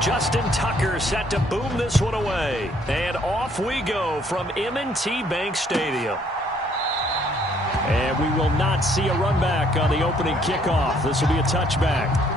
Justin Tucker set to boom this one away. And off we go from M&T Bank Stadium. And we will not see a run back on the opening kickoff. This will be a touchback.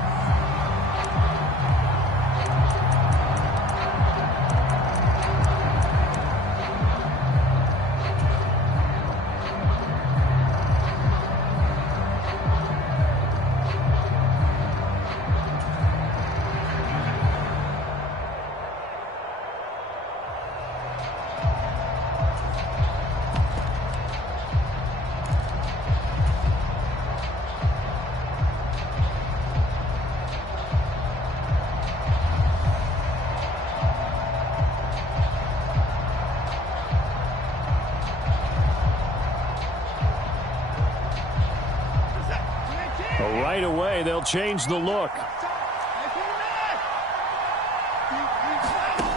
Right away, they'll change the look.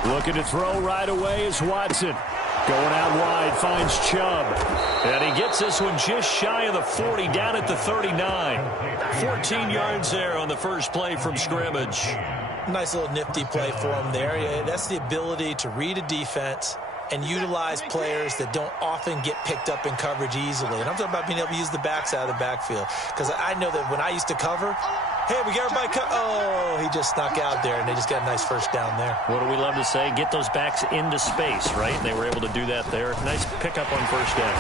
Looking to throw right away is Watson. Going out wide, finds Chubb. And he gets this one just shy of the 40, down at the 39. 14 yards there on the first play from scrimmage. Nice little nifty play for him there. That's the ability to read a defense and utilize players that don't often get picked up in coverage easily. And I'm talking about being able to use the backs out of the backfield. Because I know that when I used to cover, hey, we got everybody oh, he just snuck out there, and they just got a nice first down there. What do we love to say? Get those backs into space, right? And they were able to do that there. Nice pickup on first down.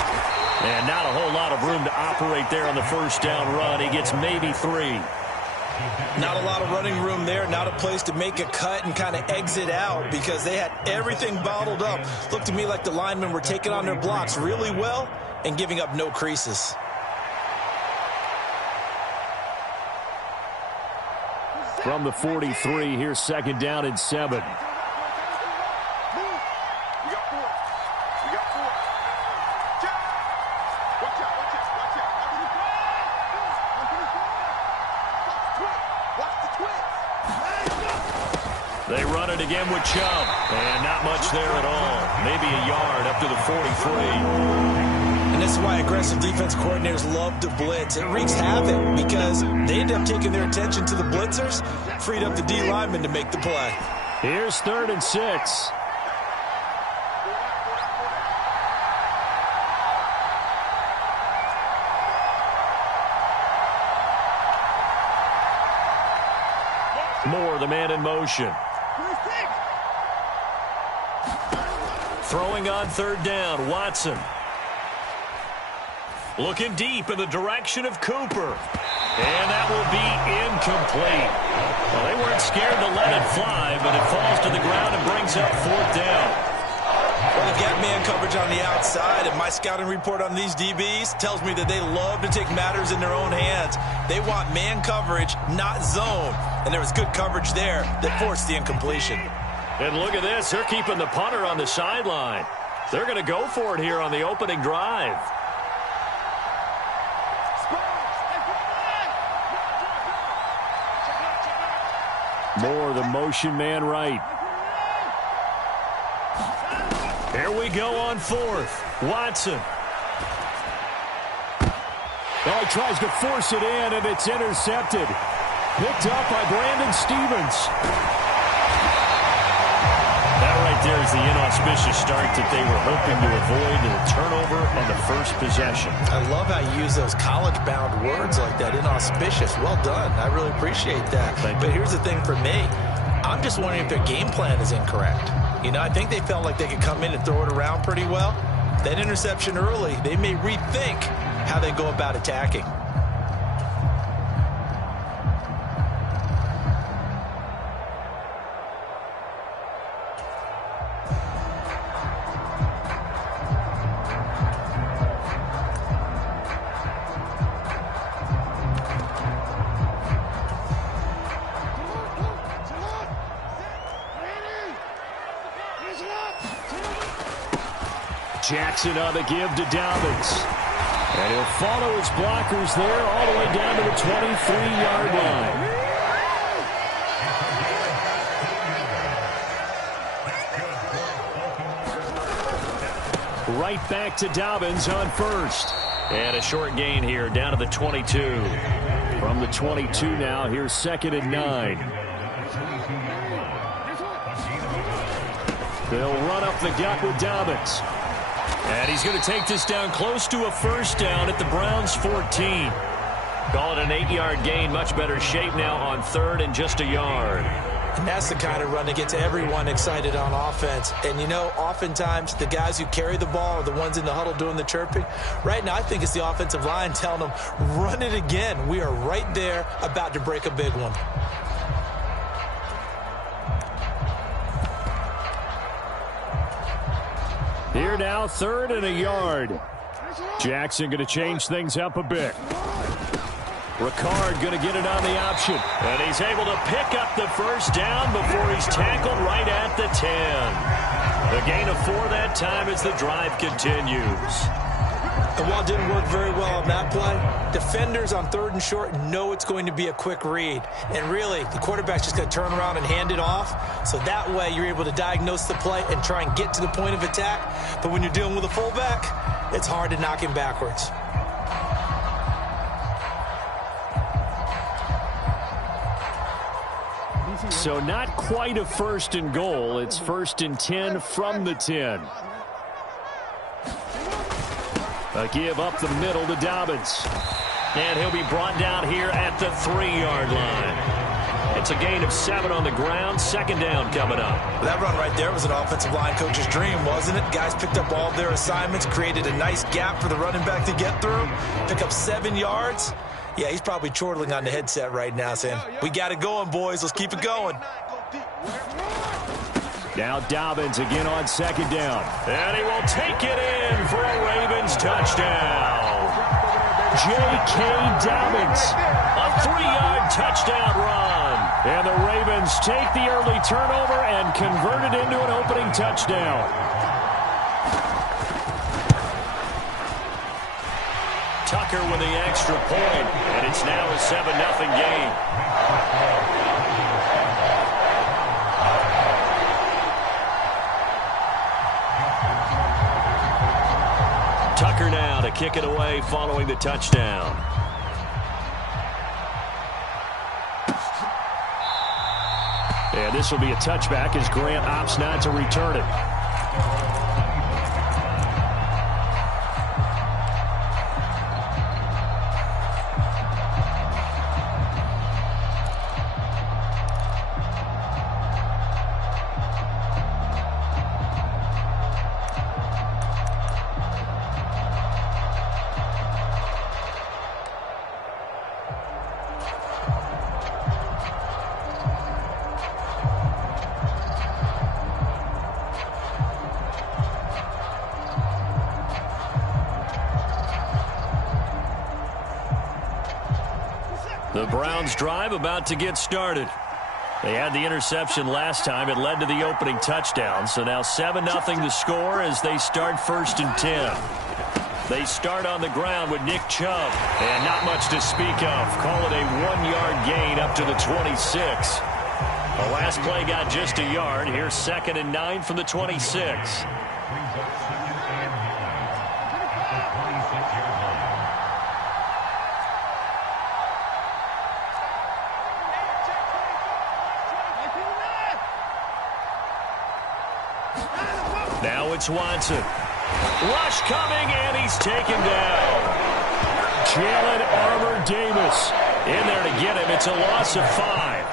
And not a whole lot of room to operate there on the first down run. He gets maybe 3. Not a lot of running room there, not a place to make a cut and kind of exit out because they had everything bottled up. Looked to me like the linemen were taking on their blocks really well and giving up no creases. From the 43, here's second down and 7. They run it again with Chubb. And not much there at all. Maybe a yard up to the 43. And this is why aggressive defense coordinators love to blitz. It wreaks havoc because they end up taking their attention to the blitzers, freed up the D lineman to make the play. Here's 3rd and 6. Moore, the man in motion. Throwing on 3rd down, Watson. Looking deep in the direction of Cooper. And that will be incomplete. Well, they weren't scared to let it fly, but it falls to the ground and brings up 4th down. Well, they've got man coverage on the outside, and my scouting report on these DBs tells me that they love to take matters in their own hands. They want man coverage, not zone. And there was good coverage there that forced the incompletion. And look at this. They're keeping the punter on the sideline. They're going to go for it here on the opening drive. Moore, the motion man right. Here we go on 4th. Watson. Oh, he tries to force it in, and it's intercepted. Picked up by Brandon Stevens. That right there is the inauspicious start that they were hoping to avoid, and a turnover on the first possession. I love how you use those college-bound words like that, inauspicious. Well done. I really appreciate that. But here's the thing for me. I'm just wondering if their game plan is incorrect. You know, I think they felt like they could come in and throw it around pretty well. That interception early, they may rethink how they go about attacking. Jackson on the give to Dobbins. And he'll follow his blockers there all the way down to the 23-yard line. Right back to Dobbins on 1st. And a short gain here down to the 22. From the 22 now, here's 2nd and 9. They'll run up the gut with Dobbins. And he's going to take this down close to a first down at the Browns' 14. Call it an 8-yard gain. Much better shape now on third and just a yard. And that's the kind of run that gets everyone excited on offense. And, you know, oftentimes the guys who carry the ball are the ones in the huddle doing the chirping. Right now, I think it's the offensive line telling them, run it again. We are right there about to break a big one. Here now, third and a yard. Jackson going to change things up a bit. Ricard going to get it on the option. And he's able to pick up the first down before he's tackled right at the 10. The gain of 4 that time as the drive continues. And while it didn't work very well on that play, defenders on third and short know it's going to be a quick read. And really, the quarterback's just going to turn around and hand it off. So that way you're able to diagnose the play and try and get to the point of attack. But when you're dealing with a fullback, it's hard to knock him backwards. So not quite a first and goal. It's first and 10 from the 10. A give up the middle to Dobbins. And he'll be brought down here at the 3-yard line. It's a gain of 7 on the ground. Second down coming up. That run right there was an offensive line coach's dream, wasn't it? Guys picked up all of their assignments, created a nice gap for the running back to get through, pick up 7 yards. Yeah, he's probably chortling on the headset right now saying, we got it going, boys. Let's keep it going. Now Dobbins again on second down. And he will take it in for a Ravens touchdown. J.K. Dobbins, a 3-yard touchdown run. And the Ravens take the early turnover and convert it into an opening touchdown. Tucker with the extra point, and it's now a 7-0 game. Tucker now to kick it away following the touchdown. And this will be a touchback as Grant opts not to return it. The Browns drive about to get started. They had the interception last time. It led to the opening touchdown. So now 7-0 the score as they start first and 10. They start on the ground with Nick Chubb. And not much to speak of. Call it a 1-yard gain up to the 26. The last play got just a yard. Here's 2nd and 9 from the 26. Now it's Watson. Rush coming, and he's taken down. Jalen Armour-Davis in there to get him. It's a loss of 5.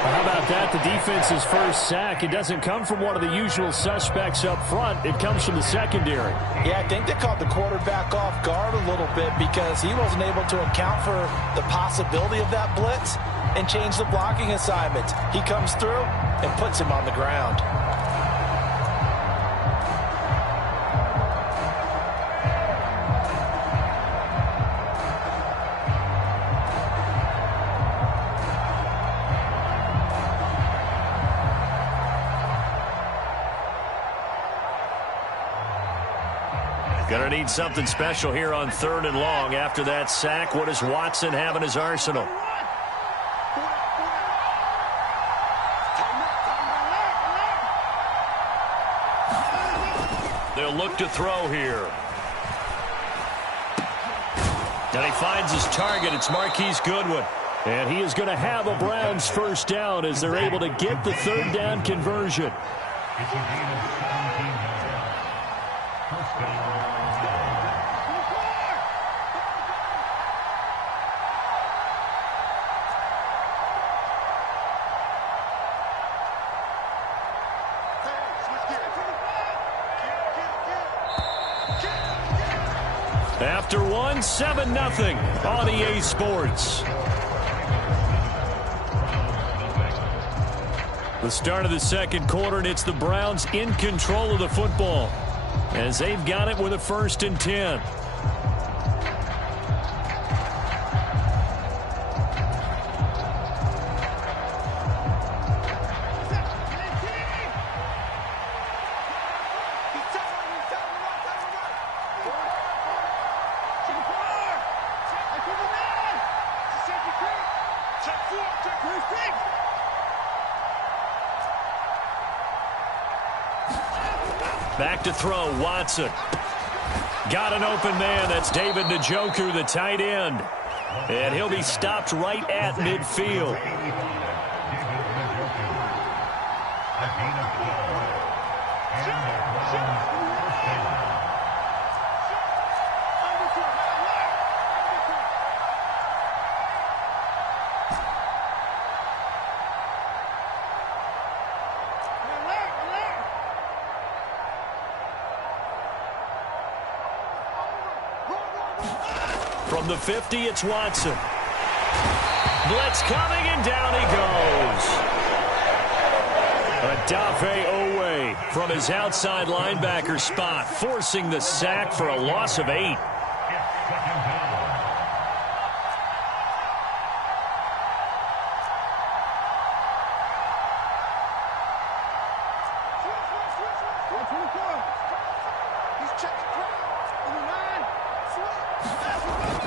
How about that? The defense's first sack. It doesn't come from one of the usual suspects up front. It comes from the secondary. Yeah, I think they caught the quarterback off guard a little bit because he wasn't able to account for the possibility of that blitz and change the blocking assignments. He comes through and puts him on the ground. Going to need something special here on 3rd and long. After that sack, what does Watson have in his arsenal? They'll look to throw here. And he finds his target. It's Marquise Goodwin. And he is going to have a Browns first down as they're able to get the 3rd down conversion. It's a gain of 17 yards. First down. After one, 7-0 on EA Sports. The start of the second quarter, and it's the Browns in control of the football as they've got it with a 1st and 10. Back to throw, Watson. Got an open man. That's David Njoku, the tight end. And he'll be stopped right at midfield. From the 50, it's Watson. Blitz coming, and down he goes. Odafe Owe from his outside linebacker spot, forcing the sack for a loss of 8.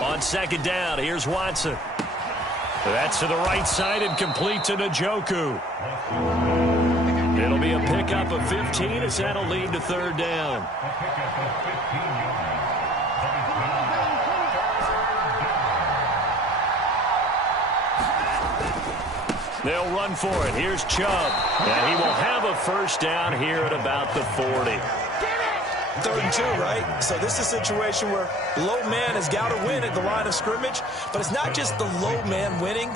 On second down, here's Watson. That's to the right side and complete to Njoku. It'll be a pickup of 15 as that'll lead to 3rd down. They'll run for it. Here's Chubb. And he will have a 1st down here at about the 40. 3rd and 2, right? So this is a situation where low man has got to win at the line of scrimmage, but it's not just the low man winning.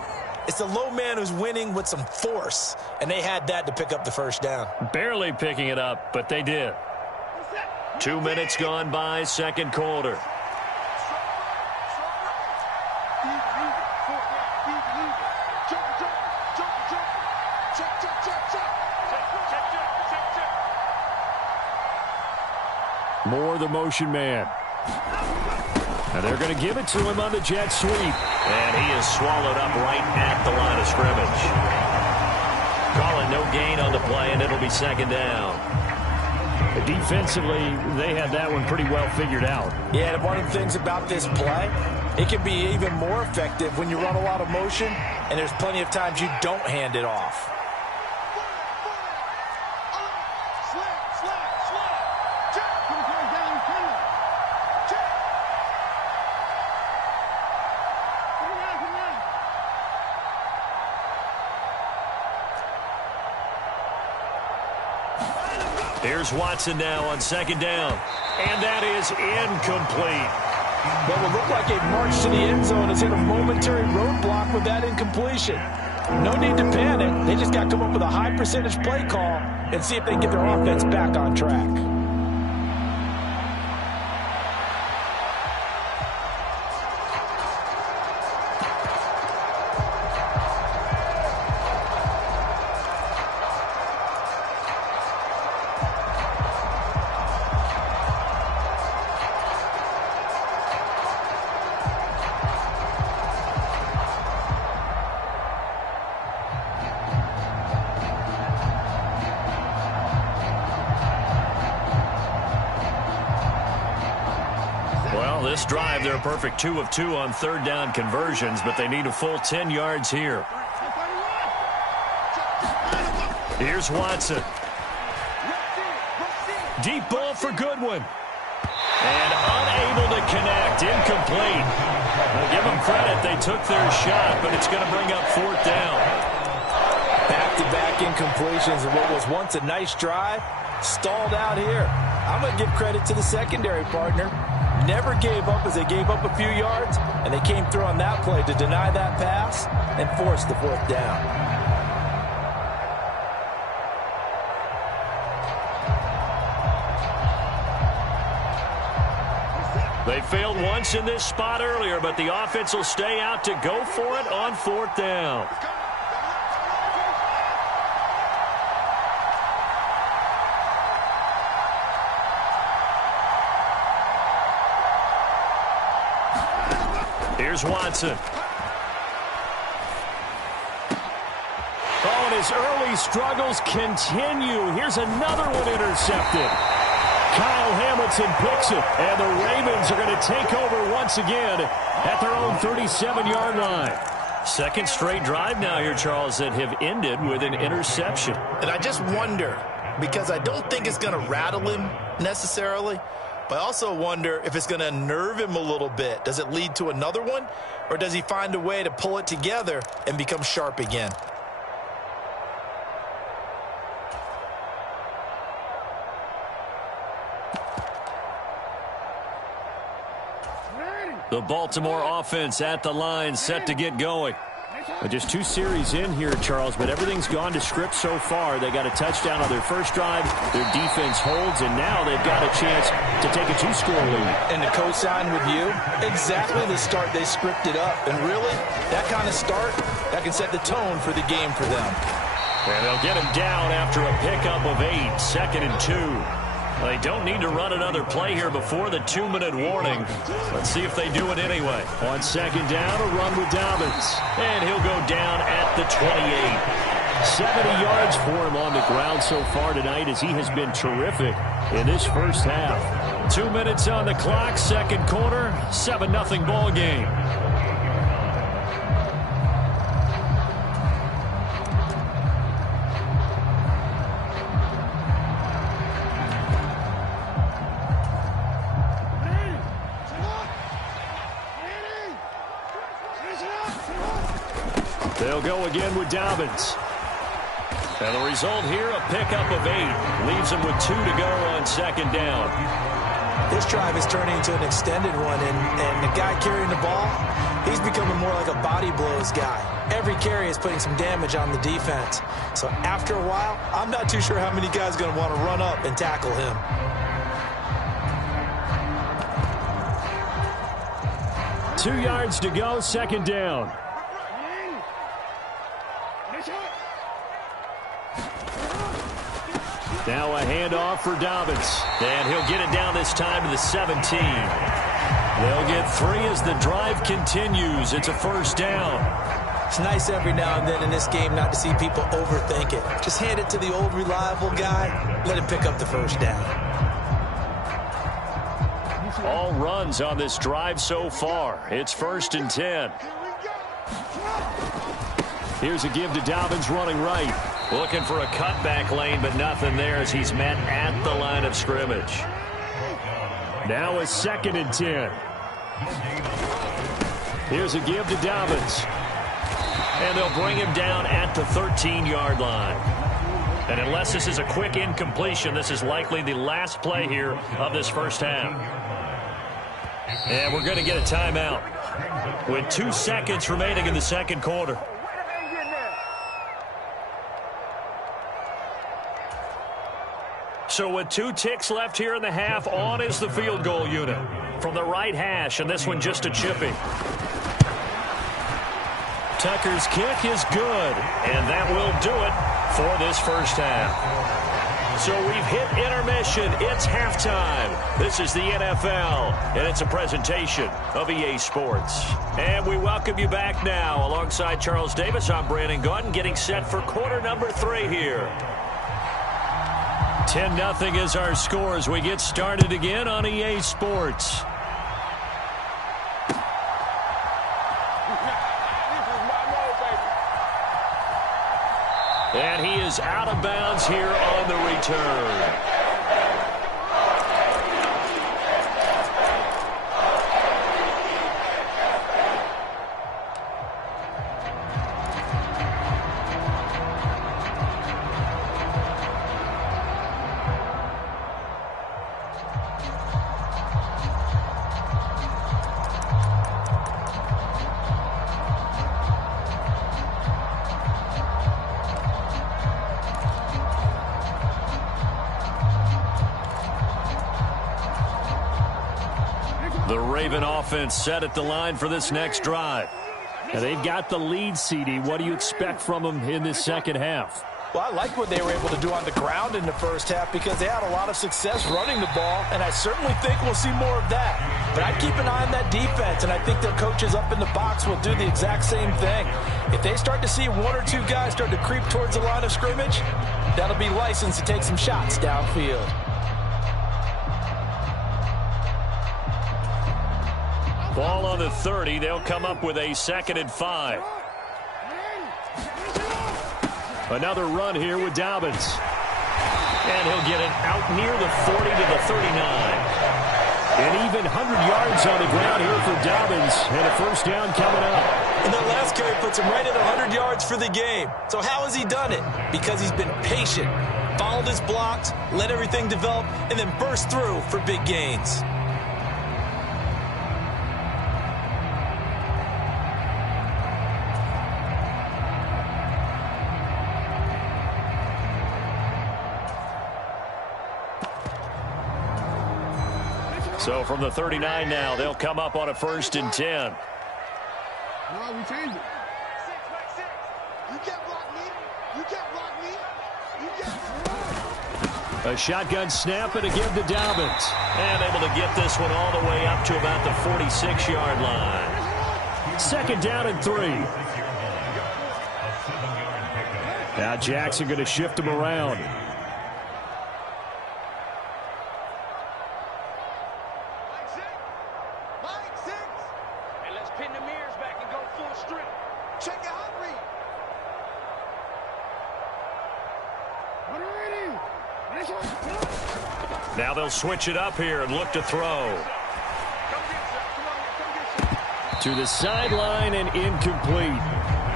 It's the low man who's winning with some force, and they had that to pick up the 1st down. Barely picking it up, but they did. 2 minutes gone by, second quarter. Moore, the motion man. And they're going to give it to him on the jet sweep. And he is swallowed up right at the line of scrimmage. Calling no gain on the play, and it'll be 2nd down. Defensively, they had that one pretty well figured out. Yeah, and one of the things about this play, it can be even more effective when you run a lot of motion, and there's plenty of times you don't hand it off. Here's Watson now on 2nd down. And that is incomplete. What will look like a march to the end zone has hit a momentary roadblock with that incompletion. No need to panic. They just got to come up with a high percentage play call and see if they can get their offense back on track. This drive, they're a perfect 2 of 2 on 3rd down conversions, but they need a full 10 yards here. Here's Watson. Deep ball for Goodwin. And unable to connect. Incomplete. Well, give them credit. They took their shot, but it's going to bring up 4th down. Back-to-back incompletions of what was once a nice drive, stalled out here. I'm going to give credit to the secondary partner. Never gave up as they gave up a few yards, and they came through on that play to deny that pass and force the fourth down. They failed once in this spot earlier, but the offense will stay out to go for it on fourth down. Here's Watson. Oh, and his early struggles continue. Here's another one intercepted. Kyle Hamilton picks it, and the Ravens are going to take over once again at their own 37-yard line. Second straight drive now here, Charles, that have ended with an interception. And I just wonder, because I don't think it's going to rattle him necessarily, but I also wonder if it's going to unnerve him a little bit. Does it lead to another one, or does he find a way to pull it together and become sharp again? The Baltimore offense at the line, set to get going. Just 2 series in here, Charles, but everything's gone to script so far. They got a touchdown on their first drive. Their defense holds, and now they've got a chance to take a 2-score lead. And to co-sign with you, exactly the start they scripted up. And really, that kind of start, that can set the tone for the game for them. And they'll get him down after a pickup of 8, 2nd and 2. They don't need to run another play here before the 2-minute warning. Let's see if they do it anyway. On 2nd down, a run with Dobbins. And he'll go down at the 28. 70 yards for him on the ground so far tonight, as he has been terrific in this first half. 2 minutes on the clock, second quarter, 7-0 ball game. They'll go again with Dobbins. And the result here, a pickup of 8. Leaves them with 2 to go on 2nd down. This drive is turning into an extended one, and the guy carrying the ball, he's becoming more like a body blows guy. Every carry is putting some damage on the defense. So after a while, I'm not too sure how many guys are going to want to run up and tackle him. Two yards to go, 2nd down. Now a handoff for Dobbins. And he'll get it down this time to the 17. They'll get 3 as the drive continues. It's a 1st down. It's nice every now and then in this game not to see people overthink it. Just hand it to the old reliable guy. Let him pick up the 1st down. All runs on this drive so far. It's 1st and 10. Here's a give to Dobbins running right. Looking for a cutback lane, but nothing there as he's met at the line of scrimmage. Now a 2nd and 10. Here's a give to Dobbins. And they'll bring him down at the 13-yard line. And unless this is a quick incompletion, this is likely the last play here of this first half. And we're going to get a timeout with 2 seconds remaining in the second quarter. So with 2 ticks left here in the half, on is the field goal unit from the right hash, and this one just a chipping. Tucker's kick is good, and that will do it for this first half. So we've hit intermission. It's halftime. This is the NFL, and it's a presentation of EA Sports. And we welcome you back now. Alongside Charles Davis, I'm Brandon Gaudin, getting set for quarter number 3 here. 10-0 is our score as we get started again on EA Sports. And he is out of bounds here on the return. Raven offense set at the line for this next drive. Now they've got the lead, CD. What do you expect from them in this second half? Well, I like what they were able to do on the ground in the first half because they had a lot of success running the ball, and I certainly think we'll see more of that. But I'd keep an eye on that defense, and I think their coaches up in the box will do the exact same thing. If they start to see one or two guys start to creep towards the line of scrimmage, that'll be licensed to take some shots downfield. Ball on the 30. They'll come up with a 2nd and 5. Another run here with Dobbins. And he'll get it out near the 40 to the 39. An even 100 yards on the ground here for Dobbins. And a first down coming up. And that last carry puts him right at 100 yards for the game. So how has he done it? Because he's been patient, followed his blocks, let everything develop, and then burst through for big gains. So from the 39 now, they'll come up on a 1st and 10. No, we changed it. You can't block me. You can't block me. You can't. A shotgun snap and a give to Dobbins. And able to get this one all the way up to about the 46-yard line. 2nd down and 3. Now Jackson going to shift him around. Now they'll switch it up here and look to throw. To the sideline and incomplete.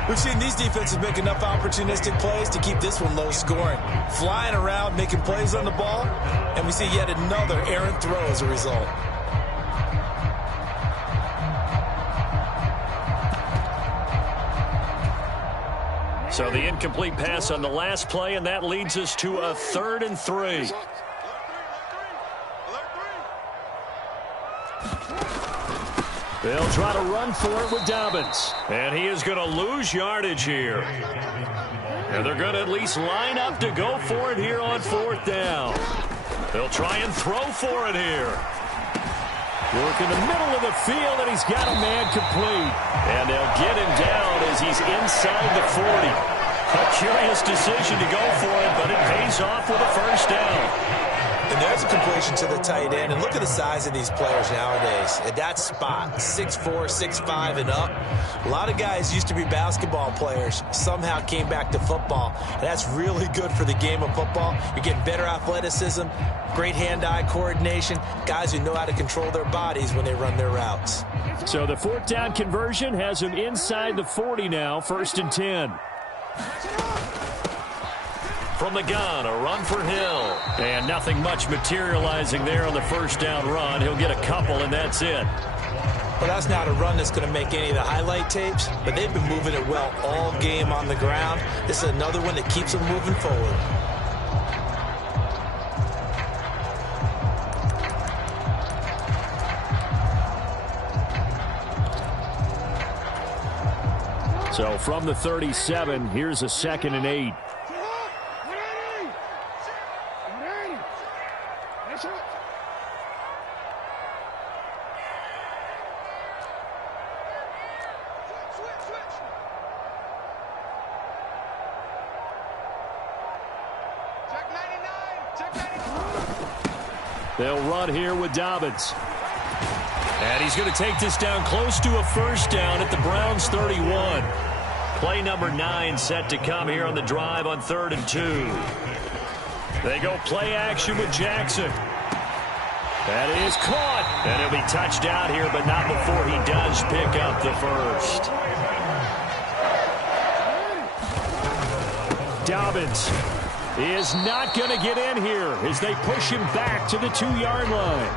We've seen these defenses make enough opportunistic plays to keep this one low scoring. Flying around, making plays on the ball, and we see yet another errant throw as a result. So the incomplete pass on the last play, and that leads us to a 3rd and 3. They'll try to run for it with Dobbins. And he is going to lose yardage here. And they're going to at least line up to go for it here on 4th down. They'll try and throw for it here. Work in the middle of the field, and he's got a man complete. And they'll get him down as he's inside the 40. A curious decision to go for it, but it pays off with a 1st down. And there's a completion to the tight end. And look at the size of these players nowadays. At that spot, 6'4", 6'5", and up. A lot of guys used to be basketball players, somehow came back to football. And that's really good for the game of football. You're getting better athleticism, great hand-eye coordination, guys who know how to control their bodies when they run their routes. So the 4th down conversion has him inside the 40 now, 1st and 10. From the gun, a run for Hill. And nothing much materializing there on the 1st down run. He'll get a couple, and that's it. Well, that's not a run that's going to make any of the highlight tapes, but they've been moving it well all game on the ground. This is another one that keeps them moving forward. So from the 37, here's a 2nd and 8. They'll run here with Dobbins. And he's going to take this down close to a 1st down at the Browns' 31. Play number 9 set to come here on the drive on 3rd and 2. They go play action with Jackson. That is caught. And he'll be touched out here, but not before he does pick up the 1st. Dobbins is not going to get in here as they push him back to the 2-yard line.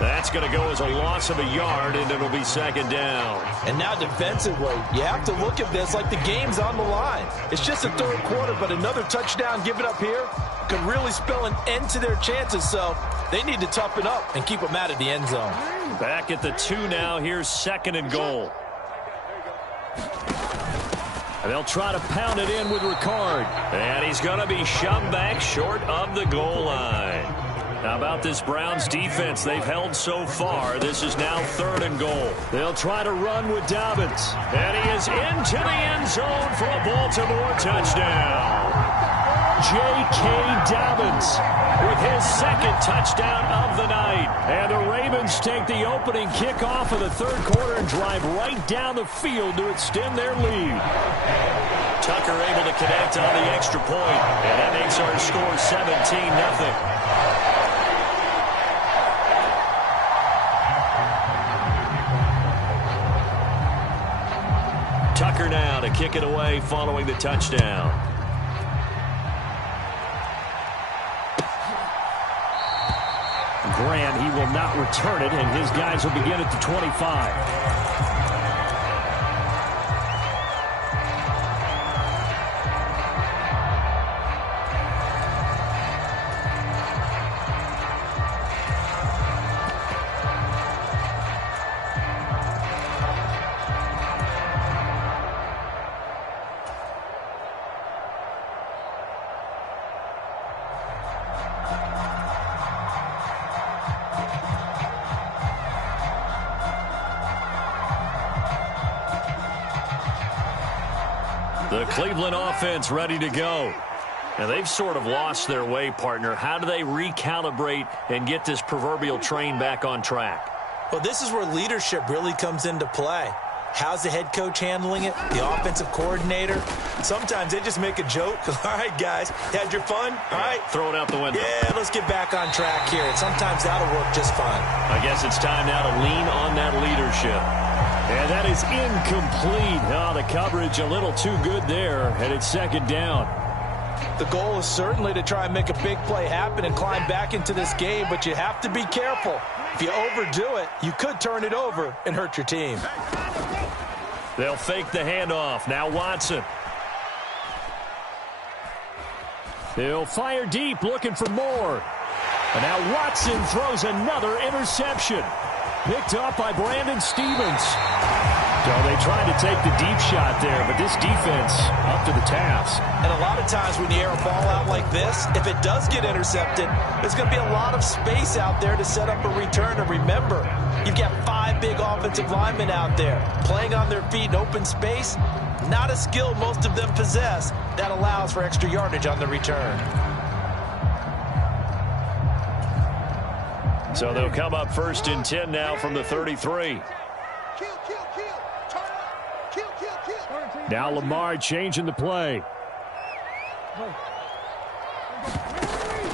That's going to go as a loss of a yard, and it'll be 2nd down. And now defensively, you have to look at this like the game's on the line. It's just a 3rd quarter, but another touchdown given up here could really spell an end to their chances, so they need to toughen up and keep them out of the end zone. Back at the 2 now. Here's 2nd and goal. And they'll try to pound it in with Ricard. And he's going to be shoved back short of the goal line. How about this Browns defense they've held so far? This is now 3rd and goal. They'll try to run with Dobbins. And he is into the end zone for a Baltimore touchdown. J.K. Dobbins with his 2nd touchdown of the night. And the Ravens take the opening kickoff of the 3rd quarter and drive right down the field to extend their lead. Tucker able to connect on the extra point, and that makes our score 17-0. Tucker now to kick it away following the touchdown. Graham, he will not return it, and his guys will begin at the 25. The Cleveland offense ready to go. And they've sort of lost their way, partner. How do they recalibrate and get this proverbial train back on track? Well, this is where leadership really comes into play. How's the head coach handling it? The offensive coordinator? Sometimes they just make a joke. All right, guys, had your fun? All right. Throw it out the window. Yeah, let's get back on track here. And sometimes that'll work just fine. I guess it's time now to lean on that leadership. And that is incomplete. Oh, the coverage a little too good there, and it's 2nd down. The goal is certainly to try and make a big play happen and climb back into this game, but you have to be careful. If you overdo it, you could turn it over and hurt your team. They'll fake the handoff. Now Watson. He'll fire deep, looking for more. And now Watson throws another interception. Picked up by Brandon Stevens. So they tried to take the deep shot there, but this defense up to the task. And a lot of times when you air a ball out like this, if it does get intercepted, there's going to be a lot of space out there to set up a return. And remember, you've got 5 big offensive linemen out there playing on their feet in open space. Not a skill most of them possess that allows for extra yardage on the return. So they'll come up 1st and 10 now from the 33. Now Lamar changing the play.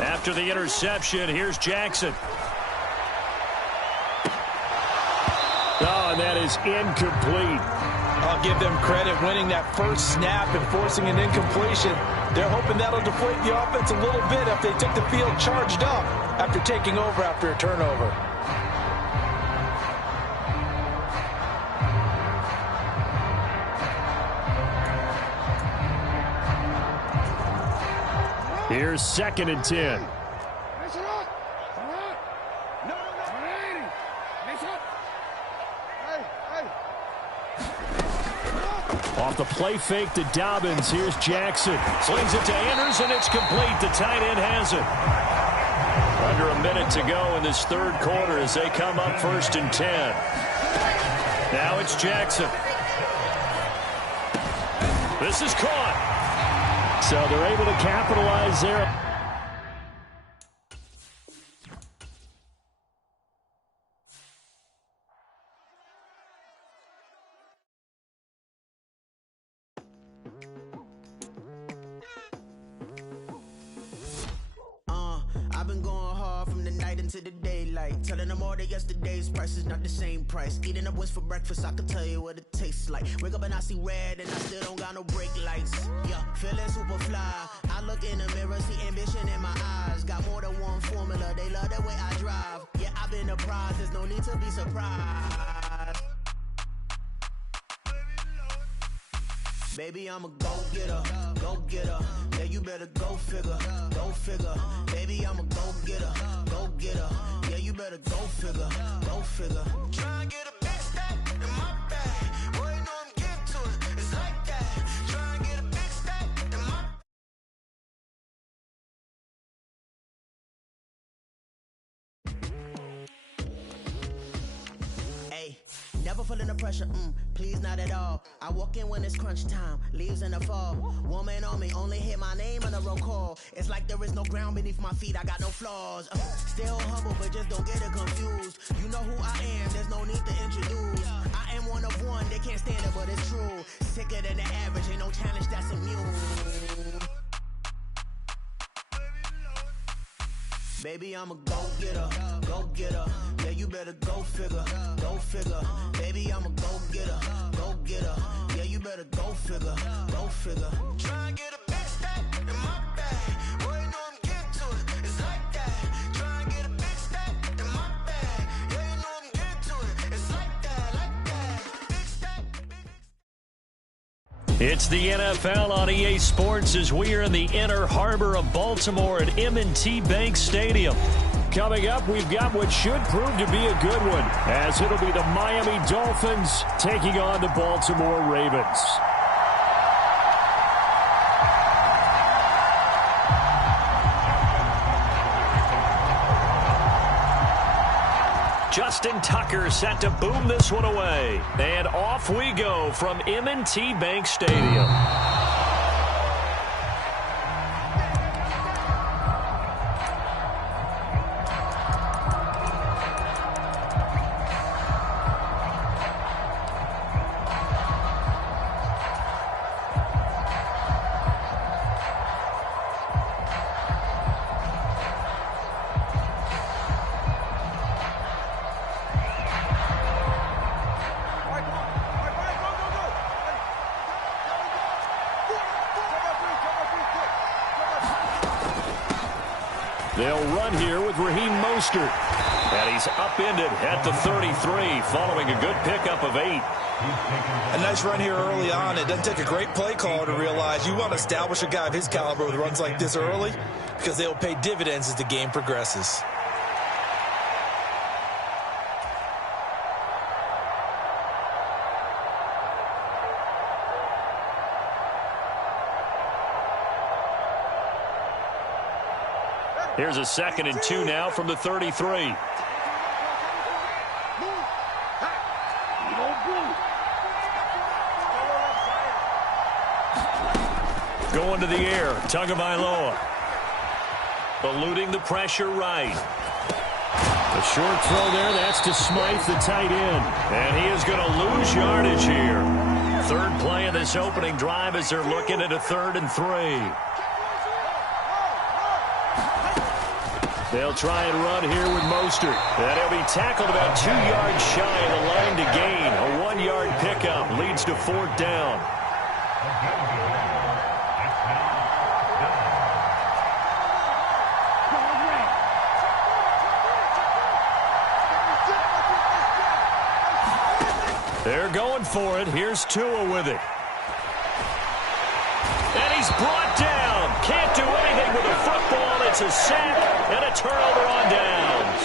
After the interception, here's Jackson. Oh, and that is incomplete. I'll give them credit winning that first snap and forcing an incompletion. They're hoping that'll deflate the offense a little bit if they took the field charged up after taking over after a turnover. Here's 2nd and 10. Off the play fake to Dobbins. Here's Jackson. Slings it to Anders, and it's complete. The tight end has it. Under a minute to go in this 3rd quarter as they come up 1st and 10. Now it's Jackson. This is caught. So they're able to capitalize there. I've been going hard from the night into the daylight, telling them all that yesterday's price is not the same price. Eating up what's for breakfast, I can tell you what it tastes like. Wake up and I see red and I still don't got no brake lights. Yeah, feeling super fly. I look in the mirror, see ambition in my eyes. Got more than one formula, they love the way I drive. Yeah, I've been a prize, there's no need to be surprised. Baby, I'm a go-getter, go-getter. Yeah, you better go figure, go figure. Baby, I'm a go-getter, go-getter. Yeah, you better go figure, go figure. Try and get a big stack in my bag. Boy, you know I'm getting to it. It's like that. Try and get a big stack in my never feeling the pressure, please not at all. I walk in when it's crunch time, leaves in the fall. Woman on me, only hit my name on the roll call. It's like there is no ground beneath my feet, I got no flaws. Still humble, but just don't get it confused. You know who I am, there's no need to introduce. I am one of one, they can't stand it, but it's true. Sicker than the average, ain't no challenge that's immune. Baby, I'm a go-getter, go-getter. Yeah, you better go figure, go figure. Baby, I'm a go-getter, go-getter. Yeah, you better go figure, go figure. Try and get a big stack in my bag. Boy, you know I'm getting to it. It's like that. Try and get a big stack in my bag. Yeah, you know I'm getting to it. It's like that, like that. Big stack, big. It's the NFL on EA Sports as we are in the inner harbor of Baltimore at M&T Bank Stadium. Coming up, we've got what should prove to be a good one, as it'll be the Miami Dolphins taking on the Baltimore Ravens. Justin Tucker set to boom this one away. And off we go from M&T Bank Stadium. They'll run here with Raheem Mostert. And he's upended at the 33 following a good pickup of 8. A nice run here early on. It doesn't take a great play caller to realize you want to establish a guy of his caliber with runs like this early because they'll pay dividends as the game progresses. Here's a 2nd and 2 now from the 33. Going to the air, Tagovailoa. Eluding the pressure right. A short throw there, that's to Smythe, the tight end. And he is going to lose yardage here. Third play of this opening drive as they're looking at a 3rd and 3. They'll try and run here with Mostert. And he'll be tackled about 2 yards shy of the line to gain. A 1-yard pickup leads to 4th down. They're going for it. Here's Tua with it. And he's brought down. Can't do anything with the football. It's a sack and a turnover on downs.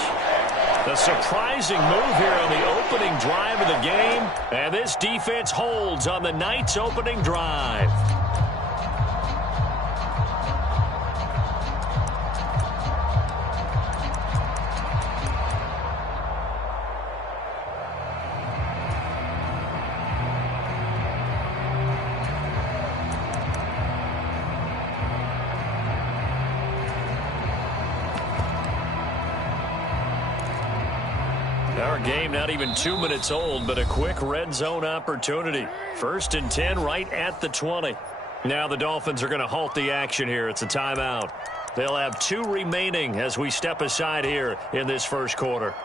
A surprising move here on the opening drive of the game. And this defense holds on the night's opening drive. Our game not even 2 minutes old, but a quick red zone opportunity. 1st and 10 right at the 20. Now the Dolphins are going to halt the action here. It's a timeout. They'll have 2 remaining as we step aside here in this first quarter.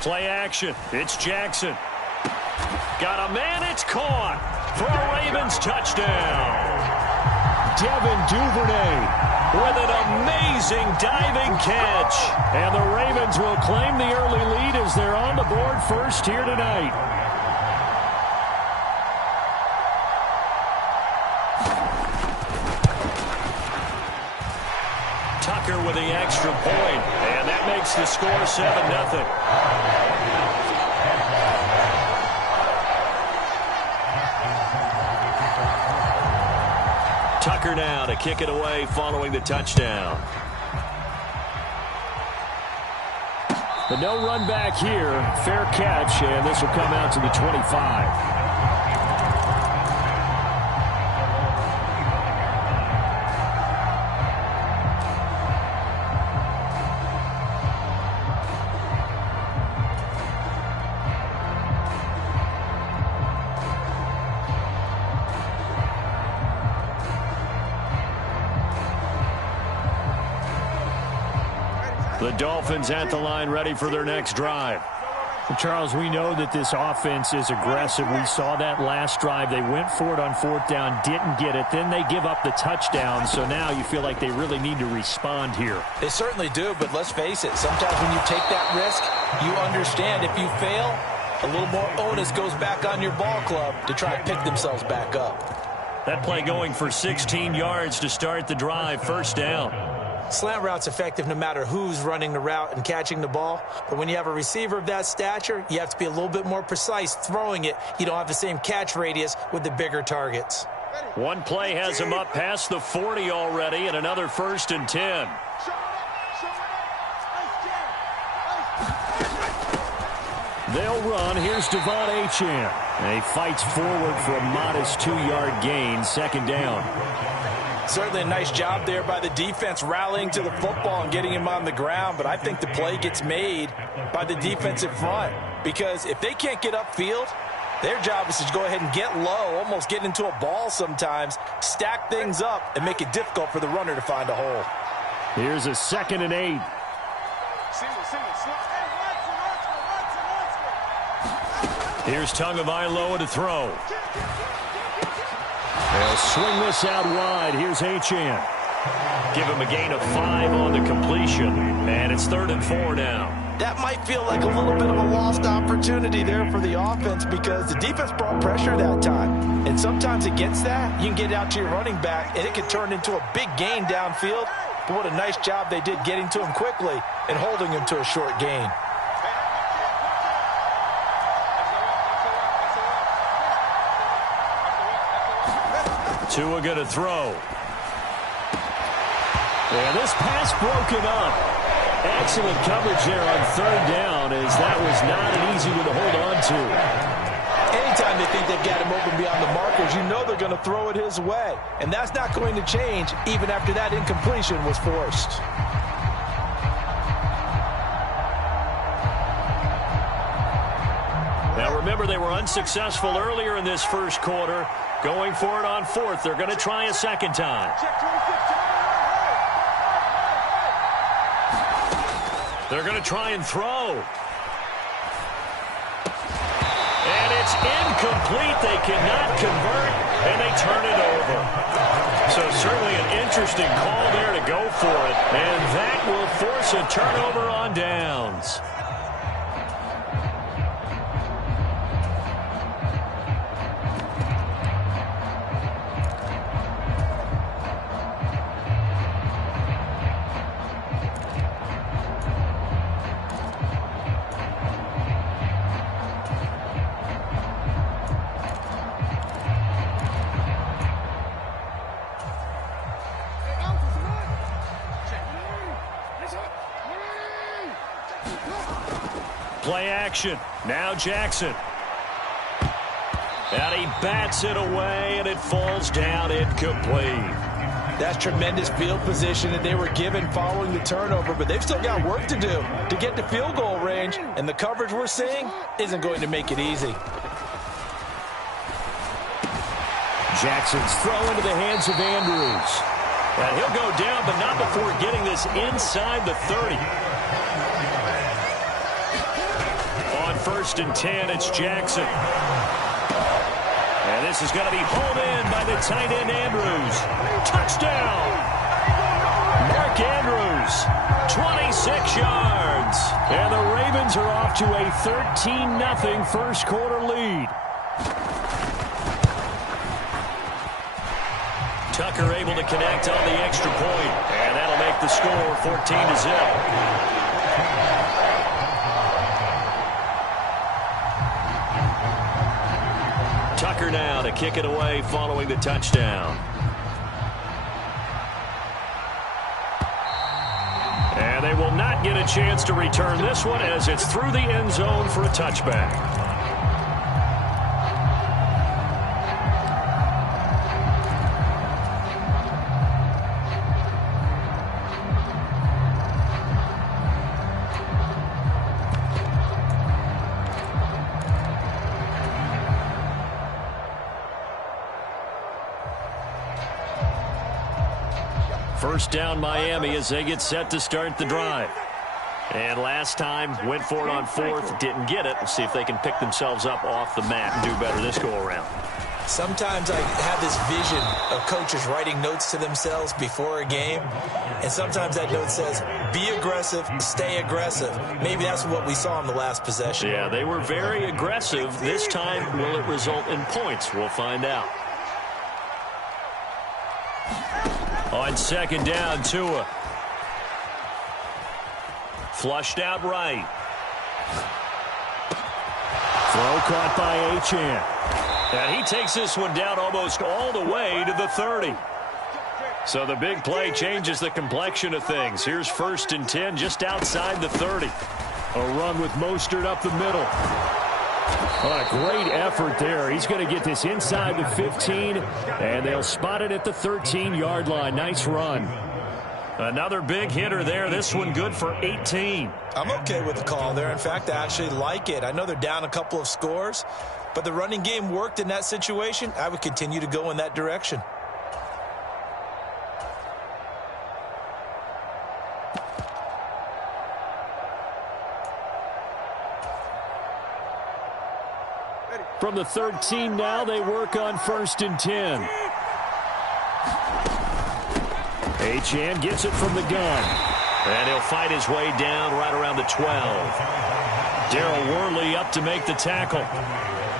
Play action. It's Jackson. Got a man. It's caught for a Ravens touchdown. Devin Duvernay with an amazing diving catch. And the Ravens will claim the early lead as they're on the board first here tonight. Tucker with the extra point, and that makes the score 7-0. Tucker now to kick it away following the touchdown. But no run back here. Fair catch, and this will come out to the 25. The Dolphins at the line ready for their next drive. Well, Charles, we know that this offense is aggressive. We saw that last drive. They went for it on fourth down, didn't get it. Then they give up the touchdown. So now you feel like they really need to respond here. They certainly do, but let's face it. Sometimes when you take that risk, you understand if you fail, a little more onus goes back on your ball club to try and pick themselves back up. That play going for 16 yards to start the drive. First down. Slant route's effective no matter who's running the route and catching the ball. But when you have a receiver of that stature, you have to be a little bit more precise throwing it. You don't have the same catch radius with the bigger targets. One play has him up past the 40 already, and another 1st and 10. They'll run. Here's Devon Achane. And he fights forward for a modest 2-yard gain. 2nd down. Certainly a nice job there by the defense rallying to the football and getting him on the ground, but I think the play gets made by the defensive front because if they can't get upfield, their job is to go ahead and get low, almost get into a ball sometimes, stack things up, and make it difficult for the runner to find a hole. Here's a 2nd and 8. Here's Tagovailoa to throw. They'll swing this out wide. Here's Achane. Give him a gain of 5 on the completion. And it's 3rd and 4 now. That might feel like a little bit of a lost opportunity there for the offense because the defense brought pressure that time. And sometimes against that, you can get out to your running back, and it can turn into a big gain downfield. But what a nice job they did getting to him quickly and holding him to a short gain. Tua going to throw. And this pass broken up. Excellent coverage there on 3rd down as that was not an easy one to hold on to. Anytime they think they've got him open beyond the markers, you know they're going to throw it his way. And that's not going to change even after that incompletion was forced. Now remember, they were unsuccessful earlier in this first quarter. Going for it on 4th. They're going to try a 2nd time. They're going to try and throw. And it's incomplete. They cannot convert, and they turn it over. So certainly an interesting call there to go for it. And that will force a turnover on downs. Play action. Now Jackson. And he bats it away, and it falls down incomplete. That's tremendous field position that they were given following the turnover, but they've still got work to do to get to field goal range, and the coverage we're seeing isn't going to make it easy. Jackson's throw into the hands of Andrews. And he'll go down, but not before getting this inside the 30. On 1st and 10, it's Jackson. And this is going to be hauled in by the tight end, Andrews. Touchdown! Mark Andrews, 26 yards. And the Ravens are off to a 13-0 first quarter lead. Tucker able to connect on the extra point, and that'll make the score 14-0. Tucker now to kick it away following the touchdown. And they will not get a chance to return this one as it's through the end zone for a touchback. First down Miami as they get set to start the drive. And last time, went for it on 4th, didn't get it. We'll see if they can pick themselves up off the mat and do better this go-around. Sometimes I have this vision of coaches writing notes to themselves before a game, and sometimes that note says, be aggressive, stay aggressive. Maybe that's what we saw in the last possession. Yeah, they were very aggressive. This time, will it result in points? We'll find out. On 2nd down, Tua. Flushed out right. Throw caught by Achane. And he takes this one down almost all the way to the 30. So the big play changes the complexion of things. Here's 1st and 10 just outside the 30. A run with Mostert up the middle. What a great effort there. He's going to get this inside the 15, and they'll spot it at the 13-yard line. Nice run. Another big hitter there. This one good for 18. I'm okay with the call there. In fact, I actually like it. I know they're down a couple of scores, but the running game worked in that situation. I would continue to go in that direction. From the 13 now, they work on 1st and 10. Achane gets it from the gun. And he'll fight his way down right around the 12. Darryl Worley up to make the tackle.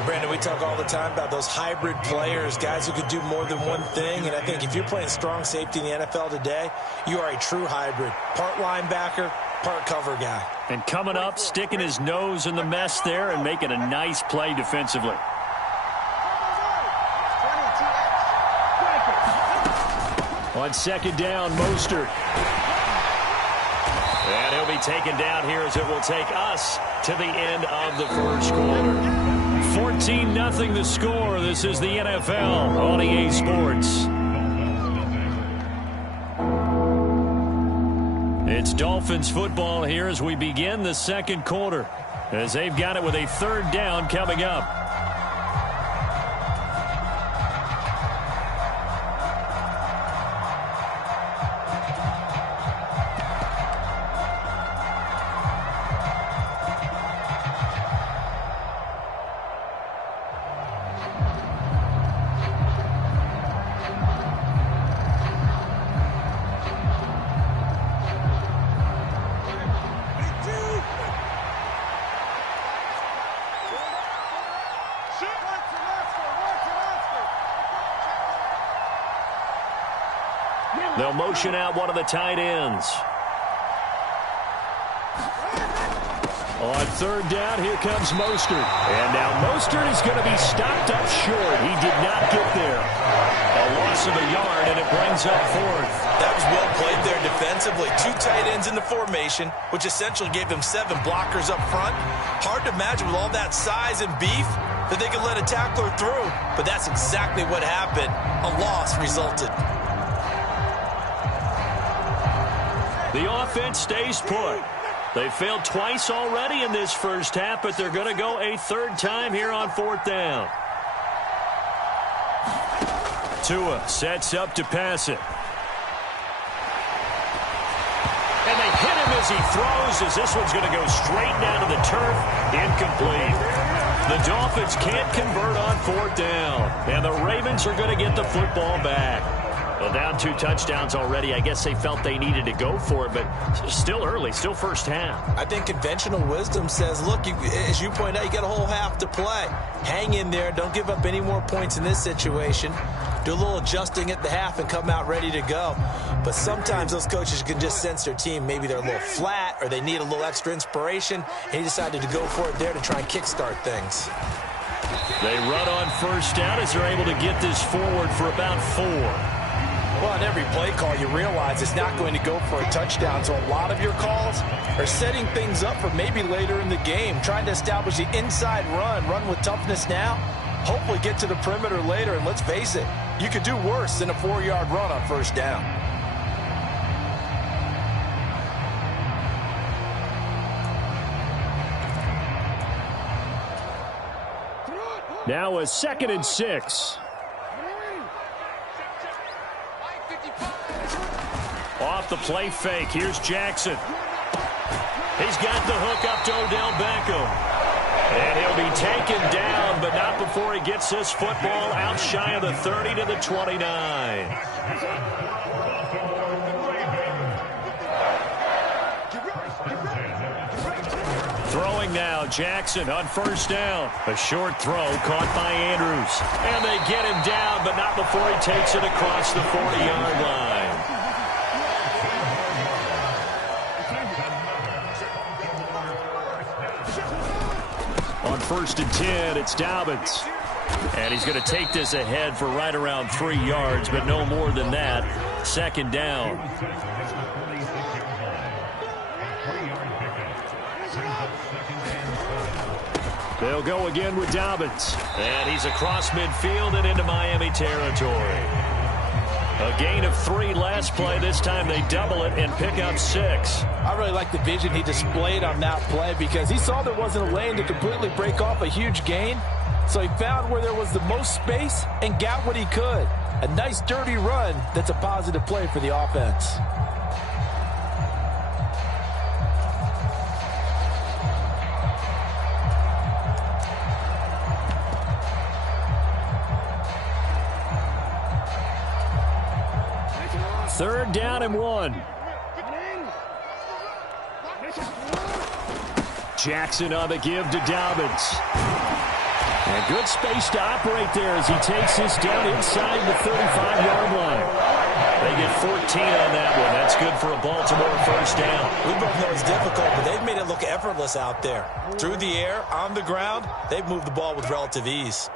Brandon, we talk all the time about those hybrid players, guys who could do more than one thing. And I think if you're playing strong safety in the NFL today, you are a true hybrid. Part linebacker, part cover guy. And coming up, sticking his nose in the mess there and making a nice play defensively. On 2nd down, Mostert. And he'll be taken down here as it will take us to the end of the first quarter. 14-0 the score. This is the NFL on EA Sports. It's Dolphins football here as we begin the second quarter, as they've got it with a 3rd down coming up. They'll motion out one of the tight ends. On 3rd down, here comes Mostert. And now Mostert is going to be stopped up short. He did not get there. A loss of a yard, and it brings up 4th. That was well played there defensively. 2 tight ends in the formation, which essentially gave them 7 blockers up front. Hard to imagine with all that size and beef that they could let a tackler through. But that's exactly what happened. A loss resulted. The offense stays put. They failed twice already in this first half, but they're going to go a 3rd time here on 4th down. Tua sets up to pass it. And they hit him as he throws, as this one's going to go straight down to the turf. Incomplete. The Dolphins can't convert on 4th down. And the Ravens are going to get the football back. Well, down 2 touchdowns already. I guess they felt they needed to go for it, but still early, still first half. I think conventional wisdom says, look, as you point out, you got a whole half to play. Hang in there. Don't give up any more points in this situation. Do a little adjusting at the half and come out ready to go. But sometimes those coaches can just sense their team. Maybe they're a little flat or they need a little extra inspiration. And he decided to go for it there to try and kickstart things. They run on 1st down as they're able to get this forward for about 4. Well, on every play call, you realize it's not going to go for a touchdown. So a lot of your calls are setting things up for maybe later in the game, trying to establish the inside run with toughness now, hopefully get to the perimeter later. And let's face it, you could do worse than a 4-yard run on 1st down. Now a 2nd and 6. Off the play fake, here's Jackson. He's got the hook up to Odell Beckham. And he'll be taken down, but not before he gets this football out shy of the 30 to the 29. Throwing now, Jackson on 1st down. A short throw caught by Andrews. And they get him down, but not before he takes it across the 40-yard line. On 1st and 10, it's Dobbins. And he's going to take this ahead for right around 3 yards, but no more than that. 2nd down. They'll go again with Dobbins. And he's across midfield and into Miami territory. A gain of 3 last play. This time they double it and pick up 6. I really like the vision he displayed on that play because he saw there wasn't a lane to completely break off a huge gain. So he found where there was the most space and got what he could. A nice dirty run that's a positive play for the offense. Third down and 1. Jackson on the give to Dobbins. And good space to operate there as he takes this down inside the 35-yard line. They get 14 on that one. That's good for a Baltimore 1st down. We both know it's difficult, but they've made it look effortless out there. Through the air, on the ground, they've moved the ball with relative ease.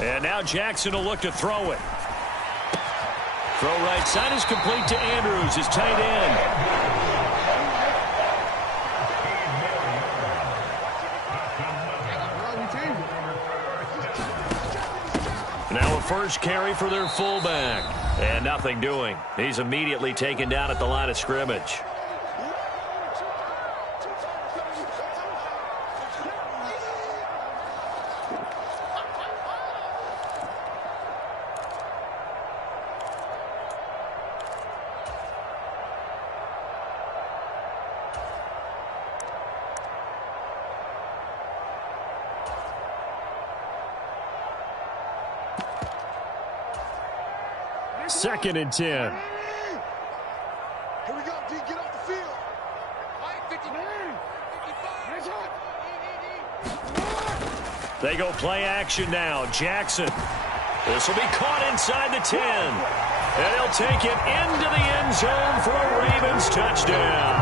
And now Jackson will look to throw it. Throw right side is complete to Andrews, his tight end. Now a 1st carry for their fullback. And nothing doing. He's immediately taken down at the line of scrimmage. Second and 10. Here we go, D. Get off the field. 59. They go play action now. Jackson. This will be caught inside the 10. And he'll take it into the end zone for a Ravens touchdown.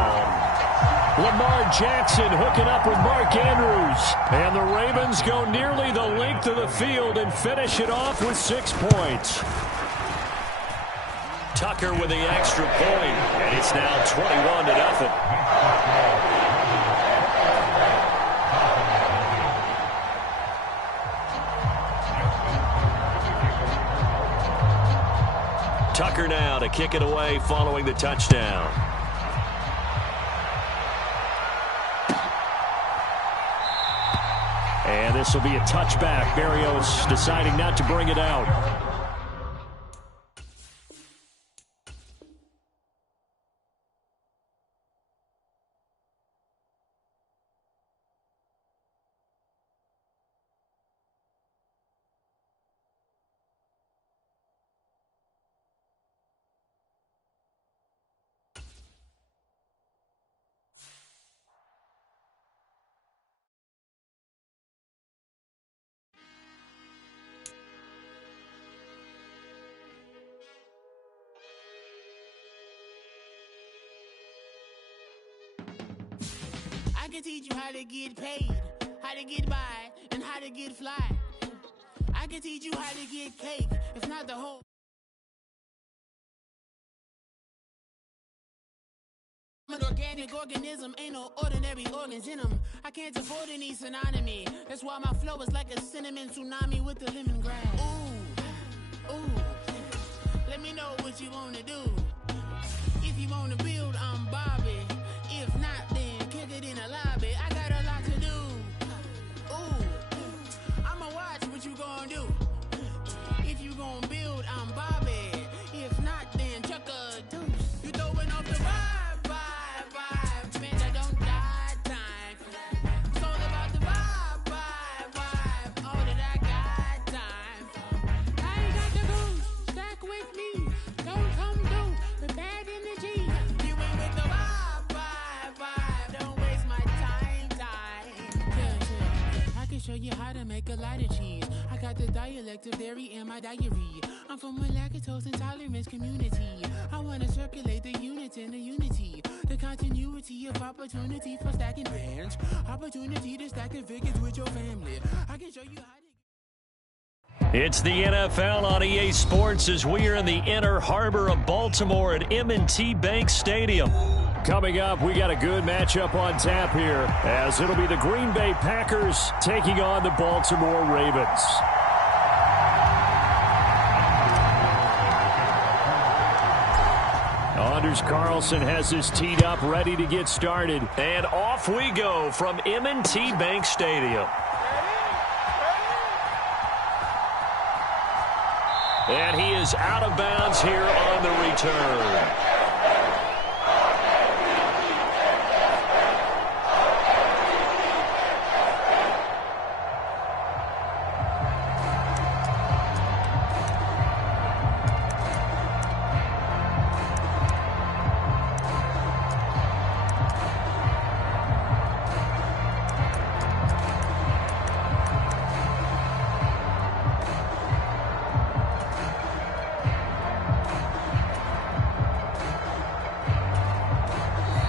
Lamar Jackson hooking up with Mark Andrews. And the Ravens go nearly the length of the field and finish it off with 6 points. Tucker with the extra point, and it's now 21-0. Tucker now to kick it away following the touchdown. And this will be a touchback. Berrios deciding not to bring it out. can teach you how to get paid, how to get by, and how to get fly. I can teach you how to get cake, if not the whole. An organic organism, ain't no ordinary organs in them. I can't afford any synonymy. That's why my flow is like a cinnamon tsunami with the lemongrass. Ooh, ooh. Let me know what you wanna do. If you wanna build, I'm Bobby. If not, then kick it in the lobby. I got a lot to do. Ooh, I'ma watch what you gonna do. If you gonna build, I'm Bobby. If not, then chuck a deuce. You throwing off the vibe. Man, I don't die time. It's all about the vibe. All that I got time. I ain't got the goose. Stack with me. Don't come through with bad energy. You ain't with the vibe. Don't waste my time. Yeah. I can show you how to make a lot of cheese. I got the dialect of dairy in my diary. I'm from a lactose intolerance community. I wanna circulate the units and the unity. The continuity of opportunity for stacking bands. Opportunity to stack the figures with your family. I can show you how to... It's the NFL on EA Sports as we are in the Inner Harbor of Baltimore at M&T Bank Stadium. Coming up, we got a good matchup on tap here as it'll be the Green Bay Packers taking on the Baltimore Ravens. Anders Carlson has this teed up, ready to get started. And off we go from M&T Bank Stadium. And he is out of bounds here on the return.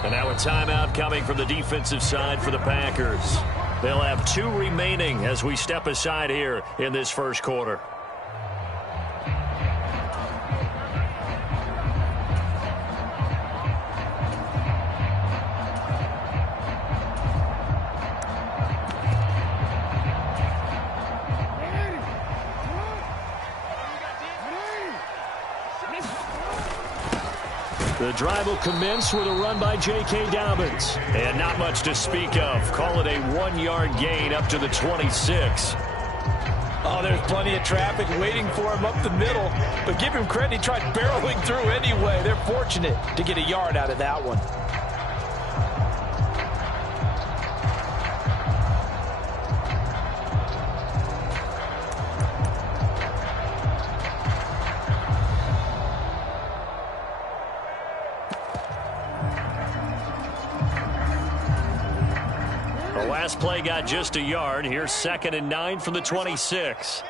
And now a timeout coming from the defensive side for the Packers. They'll have 2 remaining as we step aside here in this first quarter. The drive will commence with a run by J.K. Dobbins. And not much to speak of. Call it a 1-yard gain up to the 26. Oh, there's plenty of traffic waiting for him up the middle. But give him credit, he tried barreling through anyway. They're fortunate to get a yard out of that one. Last play got just a yard. Here's 2nd and 9 from the 26.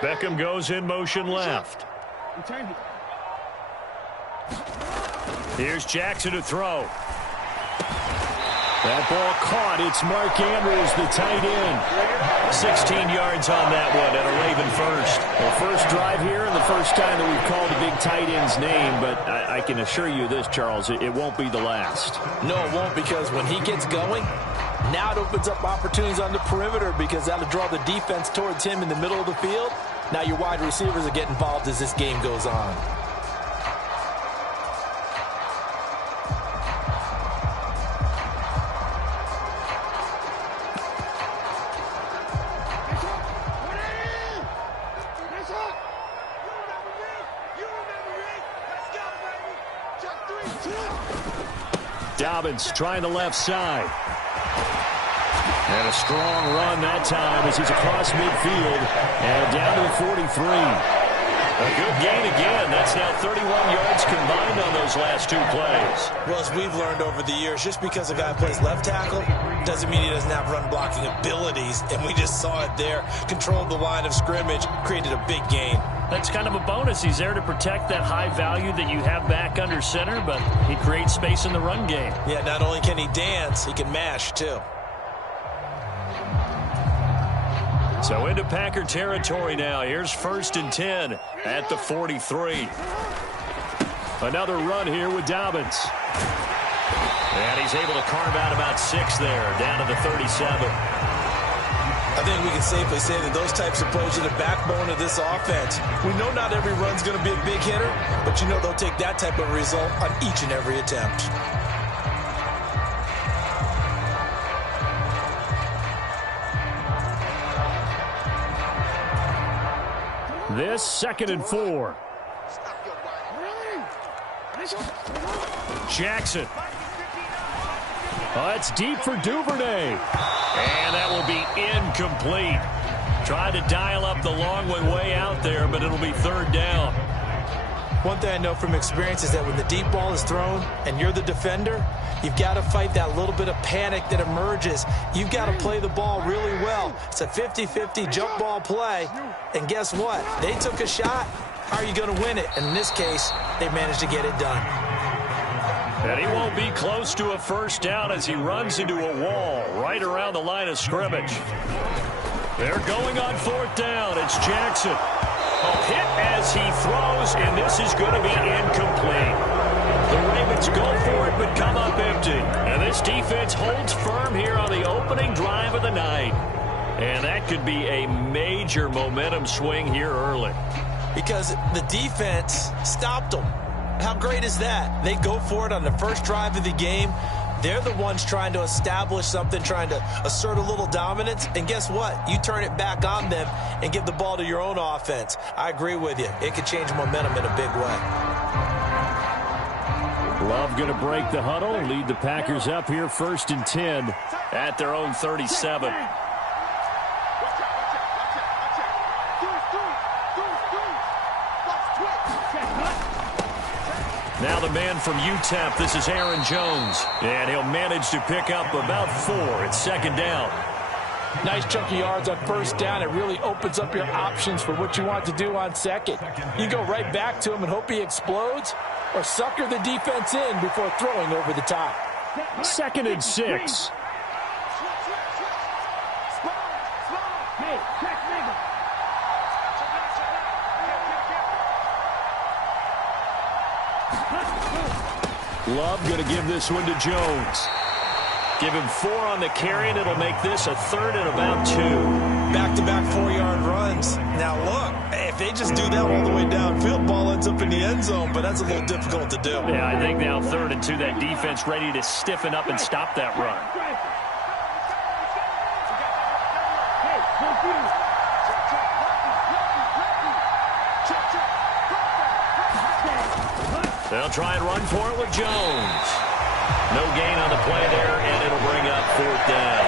Beckham goes in motion left. Here's Jackson to throw. That ball caught. It's Mark Andrews, the tight end. 16 yards on that one and a Raven first. Well, first drive here and the first time that we've called the big tight end's name, but I can assure you this, Charles, it won't be the last. No, it won't, because when he gets going, now it opens up opportunities on the perimeter because that'll draw the defense towards him in the middle of the field. Now your wide receivers are getting involved as this game goes on. Dobbins trying the left side. And a strong run that time as he's across midfield and down to the 43. A good gain again. That's now 31 yards combined on those last two plays. Well, as we've learned over the years, just because a guy plays left tackle doesn't mean he doesn't have run-blocking abilities, and we just saw it there. Controlled the line of scrimmage, created a big gain. That's kind of a bonus. He's there to protect that high value that you have back under center, but he creates space in the run game. Yeah, not only can he dance, he can mash, too. So into Packer territory now. Here's 1st and 10 at the 43. Another run here with Dobbins. And he's able to carve out about 6 there, down to the 37. I think we can safely say that those types of plays are the backbone of this offense. We know not every run's going to be a big hitter, but you know they'll take that type of result on each and every attempt. This 2nd and 4. Jackson. Oh, it's deep for Duvernay. And that will be incomplete. Tried to dial up the long one way out there, but it'll be 3rd down. One thing I know from experience is that when the deep ball is thrown and you're the defender, you've got to fight that little bit of panic that emerges. You've got to play the ball really well. It's a 50-50 jump ball play. And guess what? They took a shot. How are you going to win it? And in this case, they managed to get it done. And he won't be close to a 1st down as he runs into a wall right around the line of scrimmage. They're going on 4th down. It's Jackson. A hit as he throws, and this is going to be incomplete. The Ravens go for it, but come up empty. And this defense holds firm here on the opening drive of the night. And that could be a major momentum swing here early. Because the defense stopped them. How great is that? They go for it on the first drive of the game. They're the ones trying to establish something, trying to assert a little dominance. And guess what? You turn it back on them and give the ball to your own offense. I agree with you. It could change momentum in a big way. Love going to break the huddle, lead the Packers up here 1st and 10 at their own 37. Now the man from UTEP, this is Aaron Jones. And he'll manage to pick up about 4. It's 2nd down. Nice chunky yards on 1st down. It really opens up your options for what you want to do on 2nd. You go right back to him and hope he explodes, or sucker the defense in before throwing over the top. 2nd and 6. Love going to give this one to Jones. Give him 4 on the carry, and it'll make this a 3rd and about 2. Back-to-back 4-yard runs. Now, look, if they just do that all the way downfield, ball ends up in the end zone, but that's a little difficult to do. Yeah, I think now 3rd and 2, that defense ready to stiffen up and stop that run. They'll try and run for it with Jones. No gain on the play there, and it'll bring up 4th down.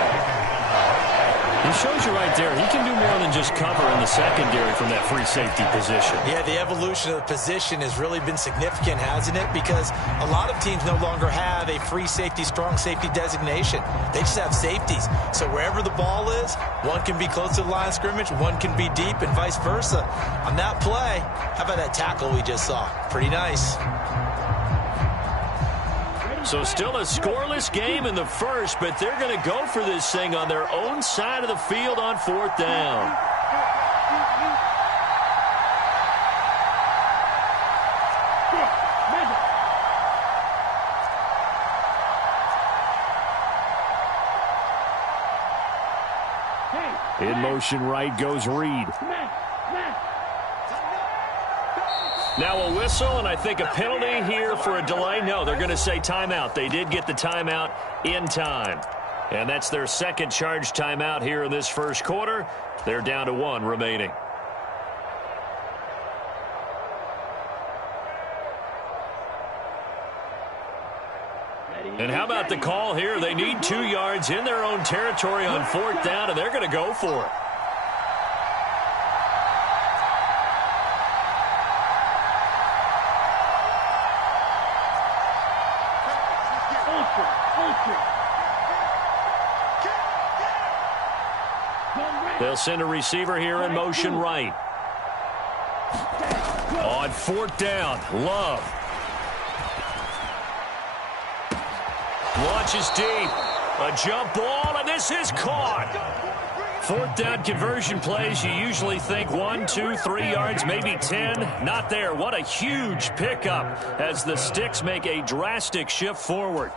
He shows you right there, he can do more than just cover in the secondary from that free safety position. Yeah, the evolution of the position has really been significant, hasn't it? Because a lot of teams no longer have a free safety, strong safety designation. They just have safeties. So wherever the ball is, one can be close to the line of scrimmage, one can be deep, and vice versa. On that play, how about that tackle we just saw? Pretty nice. So still a scoreless game in the first, but they're going to go for this thing on their own side of the field on 4th down. In motion right goes Reed. Now a whistle, and I think a penalty here for a delay. No, they're going to say timeout. They did get the timeout in time. And that's their 2nd charge timeout here in this 1st quarter. They're down to 1 remaining. And how about the call here? They need 2 yards in their own territory on 4th down, and they're going to go for it. They'll send a receiver here in motion right. On 4th down, Love. Launches deep. A jump ball, and this is caught. 4th down conversion plays, you usually think 1, 2, 3 yards, maybe 10. Not there. What a huge pickup as the Sticks make a drastic shift forward.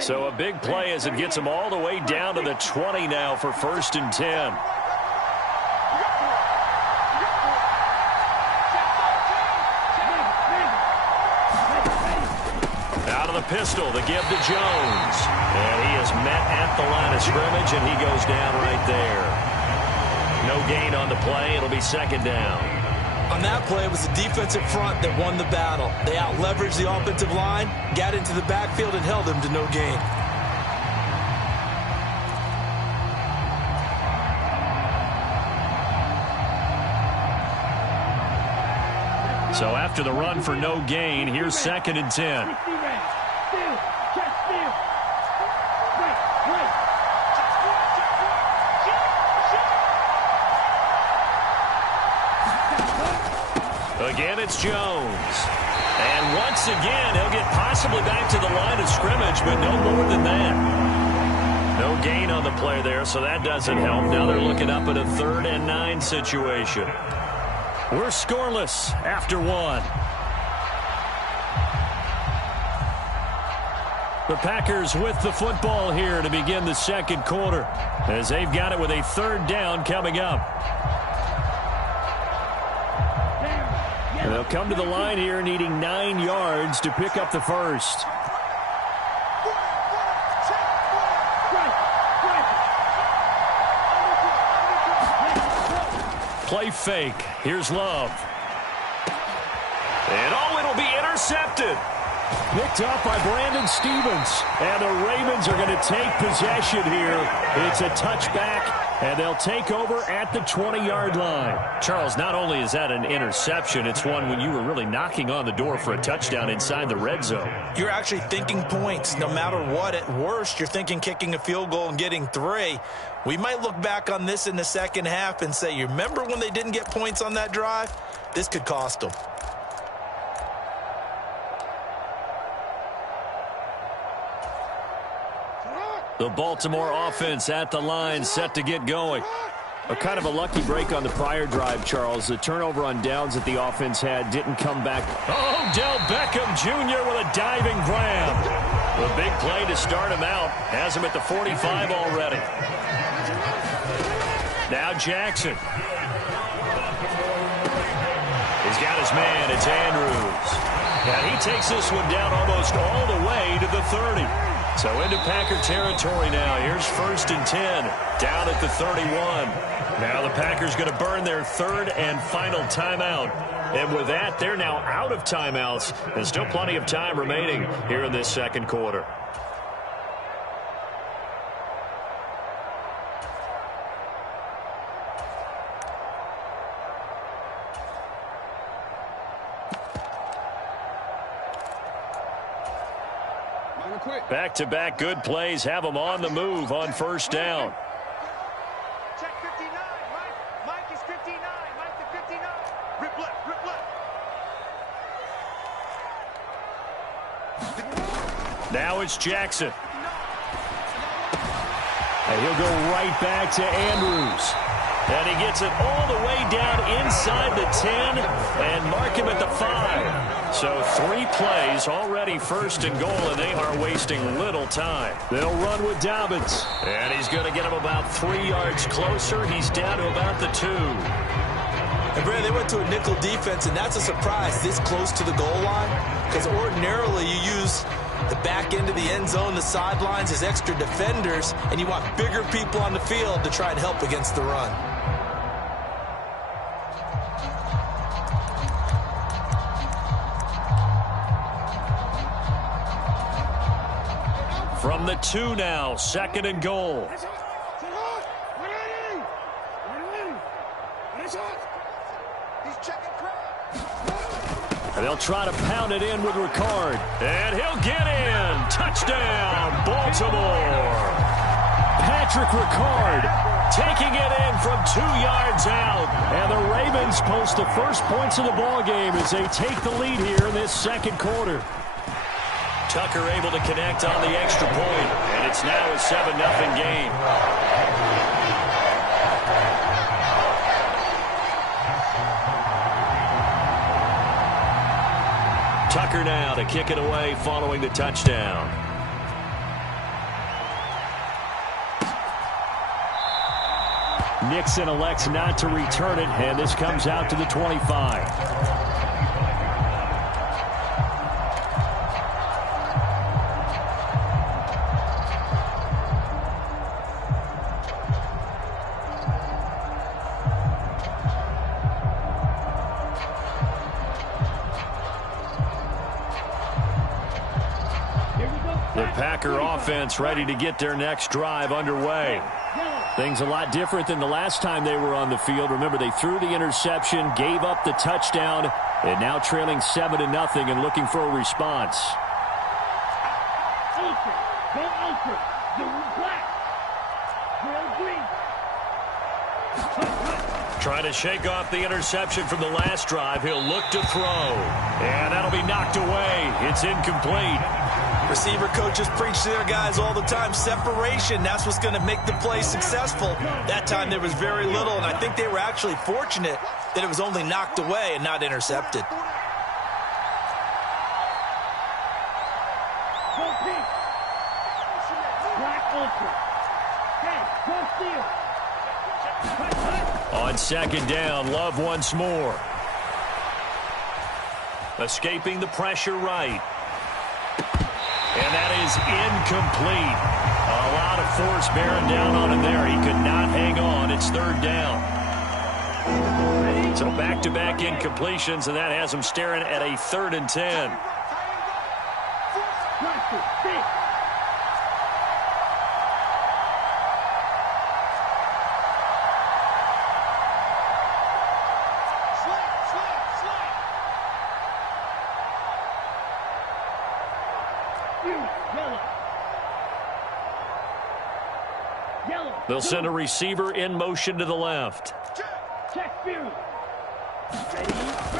So a big play as it gets them all the way down to the 20 now for 1st and 10. Out of the pistol, the give to Jones. And he is met at the line of scrimmage, and he goes down right there. No gain on the play. It'll be 2nd down. On that play, it was the defensive front that won the battle. They out-leveraged the offensive line, got into the backfield, and held them to no gain. So after the run for no gain, here's 2nd and 10. Again, it's Jones. And once again, he'll get possibly back to the line of scrimmage, but no more than that. No gain on the play there, so that doesn't help. Now they're looking up at a 3rd and 9 situation. We're scoreless after 1. The Packers with the football here to begin the 2nd quarter, as they've got it with a 3rd down coming up. And they'll come to the line here needing 9 yards to pick up the 1st. Play fake. Here's Love. And oh, it'll be intercepted. Picked up by Brandon Stevens. And the Ravens are going to take possession here. It's a touchback, and they'll take over at the 20-yard line. Charles, not only is that an interception, it's one when you were really knocking on the door for a touchdown inside the red zone. You're actually thinking points. No matter what, at worst, you're thinking kicking a field goal and getting 3. We might look back on this in the 2nd half and say, you remember when they didn't get points on that drive? This could cost them. The Baltimore offense at the line, set to get going. A kind of a lucky break on the prior drive, Charles. The turnover on downs that the offense had didn't come back. Oh, Del Beckham Jr. with a diving grab. The big play to start him out. Has him at the 45 already. Now Jackson. He's got his man. It's Andrews. And he takes this one down almost all the way to the 30. So into Packer territory now. Here's 1st and 10, down at the 31. Now the Packers going to burn their 3rd and final timeout. And with that, they're now out of timeouts. There's still plenty of time remaining here in this 2nd quarter. Back-to-back good plays have them on the move on 1st down. Check 59, Mike. Mike is 59. Mike to 59. Rip left, rip left. Now it's Jackson. And he'll go right back to Andrews. And he gets it all the way down inside the 10 and mark him at the 5. So 3 plays already 1st and goal, and they are wasting little time. They'll run with Dobbins. And he's going to get him about 3 yards closer. He's down to about the 2. And, Brad, they went to a nickel defense, and that's a surprise this close to the goal line, because ordinarily you use the back end of the end zone, the sidelines as extra defenders, and you want bigger people on the field to try and help against the run. From the 2 now, 2nd and goal. He's checking crowd. And they'll try to pound it in with Ricard. And he'll get in. Touchdown, Baltimore. Patrick Ricard taking it in from 2 yards out. And the Ravens post the first points of the ballgame as they take the lead here in this second quarter. Tucker able to connect on the extra point. And it's now a 7-0 game. Tucker now to kick it away following the touchdown. Nixon elects not to return it, and this comes out to the 25. The Packer offense ready to get their next drive underway. Things a lot different than the last time they were on the field. Remember, they threw the interception, gave up the touchdown, and now trailing 7-0 and looking for a response. Trying to shake off the interception from the last drive. He'll look to throw. And that'll be knocked away. It's incomplete. Receiver coaches preach to their guys all the time. Separation, that's what's going to make the play successful. That time there was very little, and I think they were actually fortunate that it was only knocked away and not intercepted. On second down, Love once more. Escaping the pressure right. And that is incomplete. A lot of force bearing down on him there. He could not hang on. It's third down. So back-to-back incompletions, and that has him staring at a 3rd and 10. They'll send a receiver in motion to the left.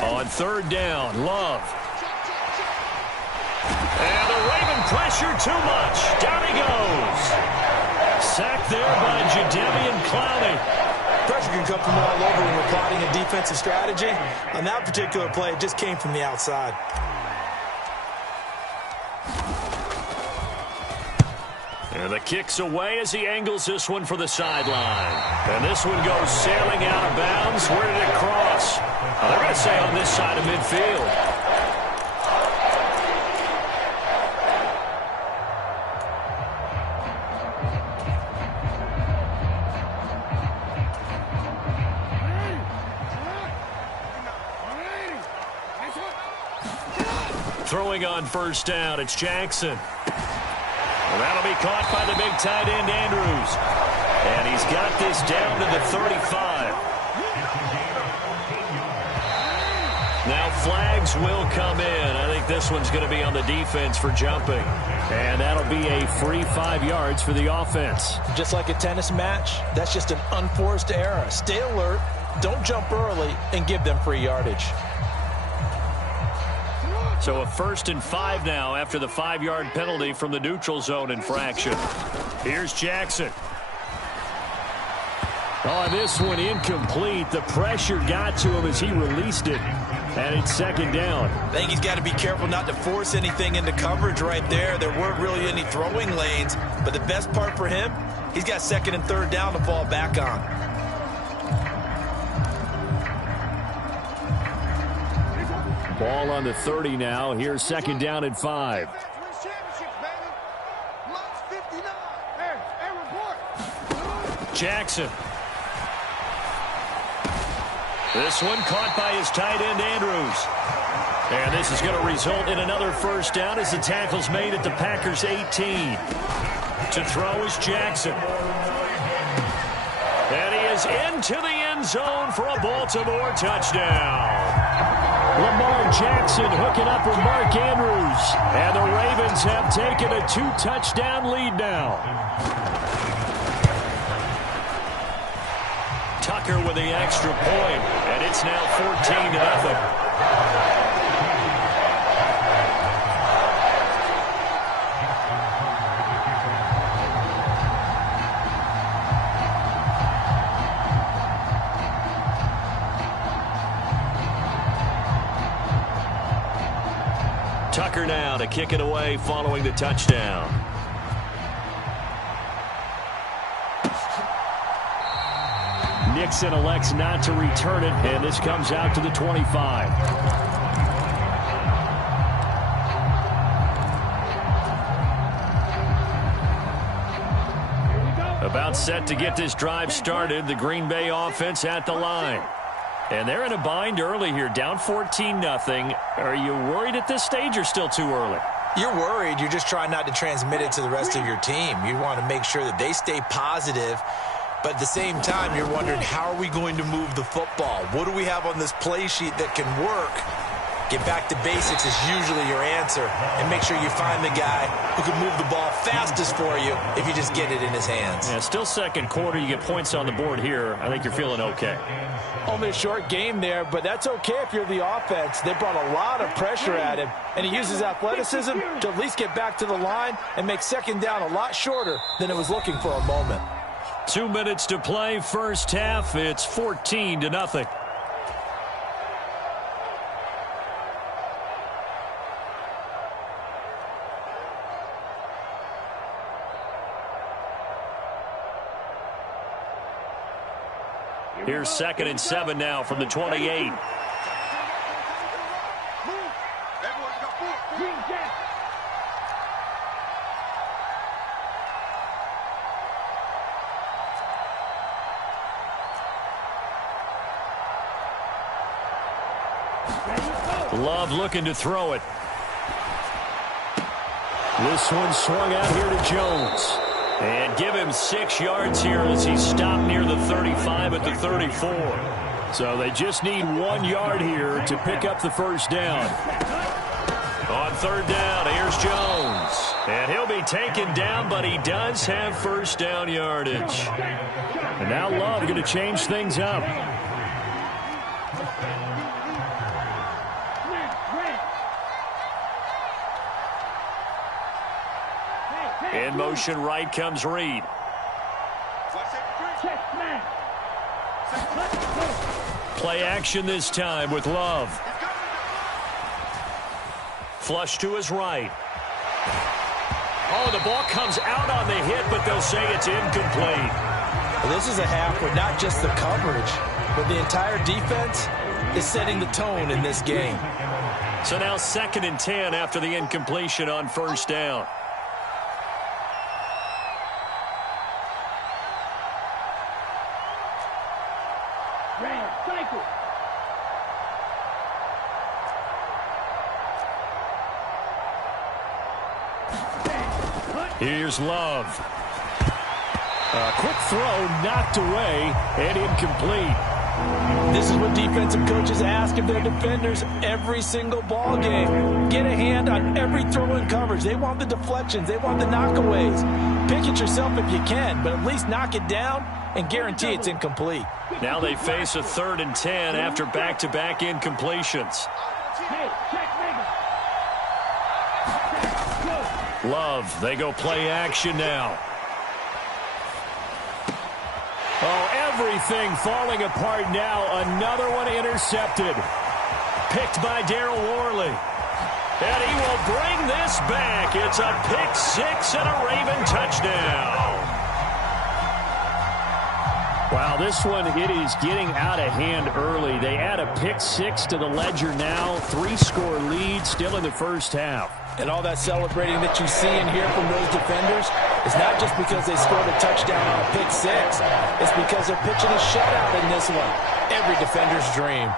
On third down, Love. And the Raven pressure too much. Down he goes. Sacked there by Jadeveon Clowney. Pressure can come from all over when we're plotting a defensive strategy. On that particular play, it just came from the outside. And the kick's away as he angles this one for the sideline. And this one goes sailing out of bounds. Where did it cross? They're going to say on this side of midfield. Throwing on first down, it's Jackson. Well, that'll be caught by the big tight end, Andrews. And he's got this down to the 35. Now flags will come in. I think this one's going to be on the defense for jumping. And that'll be a free 5 yards for the offense. Just like a tennis match, that's just an unforced error. Stay alert, don't jump early, and give them free yardage. So a 1st and 5 now after the 5-yard penalty from the neutral zone infraction. Here's Jackson. Oh, this one incomplete. The pressure got to him as he released it. And it's second down. I think he's got to be careful not to force anything into coverage right there. There weren't really any throwing lanes. But the best part for him, he's got 2nd and 3rd down to fall back on. Ball on the 30 now. Here's 2nd down and 5. Jackson. This one caught by his tight end, Andrews. And this is going to result in another first down as the tackle's made at the Packers' 18. To throw is Jackson. And he is into the end end zone for a Baltimore touchdown. Lamar Jackson hooking up with Mark Andrews. And the Ravens have taken a 2-touchdown lead now. Tucker with the extra point, and it's now 14-0. Tucker now to kick it away following the touchdown. Nixon elects not to return it, and this comes out to the 25. About set to get this drive started, the Green Bay offense at the line. And they're in a bind early here, down 14-0. Are you worried at this stage or still too early? You're worried. You're just trying not to transmit it to the rest of your team. You want to make sure that they stay positive. But at the same time, you're wondering, how are we going to move the football? What do we have on this play sheet that can work? Get back to basics is usually your answer. And make sure you find the guy who can move the ball fastest for you if you just get it in his hands. Yeah, still second quarter. You get points on the board here. I think you're feeling okay. Only a short game there, but that's okay if you're the offense. They brought a lot of pressure at him, and he uses athleticism to at least get back to the line and make second down a lot shorter than it was looking for a moment. 2 minutes to play, first half. It's 14-0. Here's 2nd and 7 now from the 28. Love looking to throw it. This one swung out here to Jones. And give him 6 yards here as he stopped near the 35 at the 34. So they just need 1 yard here to pick up the first down. On 3rd down, here's Jones. And he'll be taken down, but he does have first down yardage. And now Love going to change things up. In motion right comes Reed. Play action this time with Love. Flush to his right. Oh, the ball comes out on the hit, but they'll say it's incomplete. Well, this is a half where not just the coverage, but the entire defense is setting the tone in this game. So now 2nd and 10 after the incompletion on first down. Here's Love. A quick throw knocked away and incomplete. This is what defensive coaches ask of their defenders every single ball game. Get a hand on every throw in coverage. They want the deflections. They want the knockaways. Pick it yourself if you can, but at least knock it down and guarantee it's incomplete. Now they face a 3rd and 10 after back-to-back incompletions. Love, they go play action now. Oh, everything falling apart now. Another one intercepted. Picked by Darryl Worley. And he will bring this back. It's a pick 6 and a Raven touchdown. Wow, this one, it is getting out of hand early. They add a pick 6 to the ledger now. 3-score lead still in the first half. And all that celebrating that you see and hear from those defenders is not just because they scored a touchdown on a pick 6. It's because they're pitching a shutout in this one. Every defender's dream.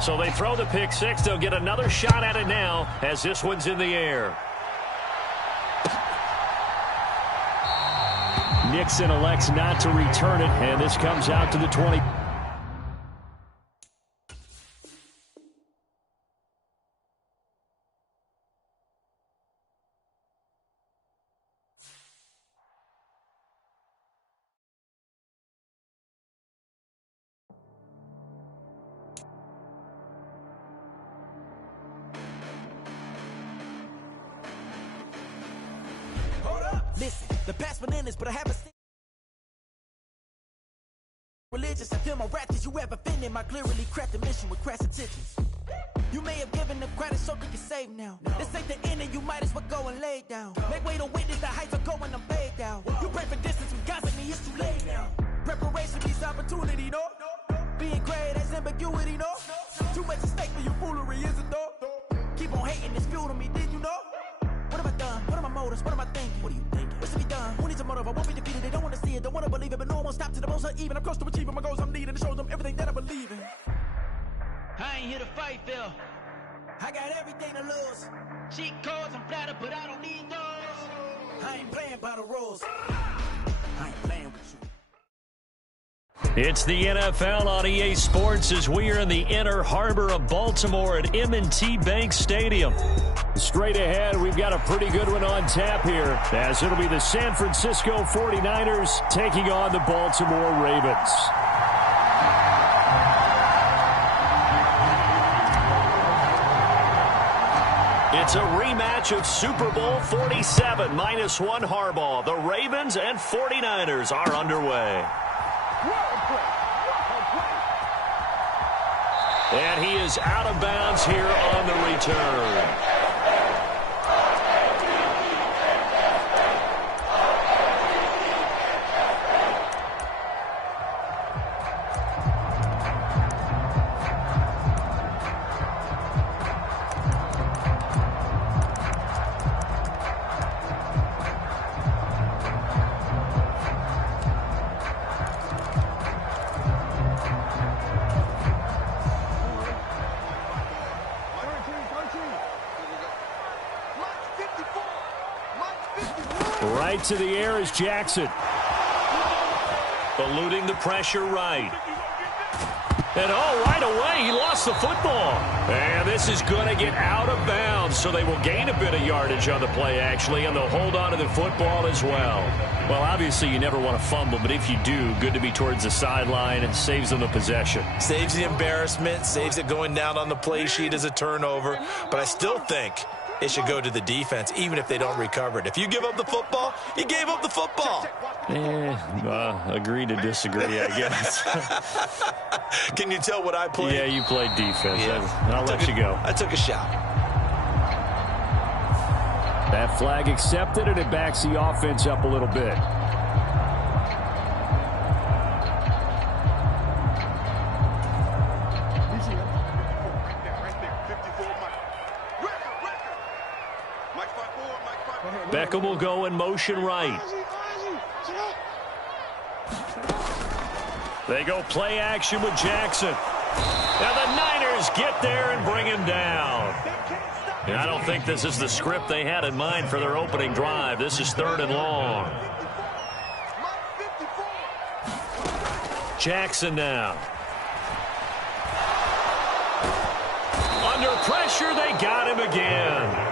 So they throw the pick six. They'll get another shot at it now as this one's in the air. Nixon elects not to return it, and this comes out to the 20. Listen, the past bananas, but I haven't seen religious. I feel my wrath as you ever offended my clearly crafted mission with crass intentions. You may have given them credit so they can save now. This ain't the end and you might as well go and lay down. Make way to witness the heights are going, I'm paid down. You pray for distance with guys like me, it's too late now. Preparation means opportunity, no? Being great has ambiguity, no? Too much at stake for your foolery, is it though? Keep on hating, it's fuel to me, did you know? What have I done? What are my motives? What am I thinking? What are you thinking? What's to be done? Who needs a motive? I won't be defeated. They don't want to see it, don't want to believe it, but no one won't stop to the most uneven. I'm close to achieving my goals I'm needing to show them everything that I believe in. I ain't here to fight, Phil. I got everything to lose. Cheat codes, I'm flattered, but I don't need those. I ain't playing by the rules. I ain't playing with you. It's the NFL on EA Sports as we are in the inner harbor of Baltimore at M&T Bank Stadium. Straight ahead, we've got a pretty good one on tap here, as it'll be the San Francisco 49ers taking on the Baltimore Ravens. It's a rematch of Super Bowl 47, -1 Harbaugh. The Ravens and 49ers are underway. And he is out of bounds here on the return. Right to the air is Jackson. Eluding the pressure right. And right away, he lost the football. And this is going to get out of bounds, so they will gain a bit of yardage on the play, actually, and they'll hold on to the football as well. Well, obviously, you never want to fumble, but if you do, good to be towards the sideline and saves them the possession. Saves the embarrassment, saves it going down on the play sheet as a turnover. But I still think it should go to the defense, even if they don't recover it. If you give up the football, you gave up the football. Agree to disagree, I guess. Can you tell what I played? Yeah, you played defense. Yeah. I'll let you go. I took a shot. That flag accepted, and it backs the offense up a little bit. Beckham will go in motion right. They go play action with Jackson. Now the Niners get there and bring him down. And I don't think this is the script they had in mind for their opening drive. This is 3rd and long. Jackson now. Under pressure, they got him again.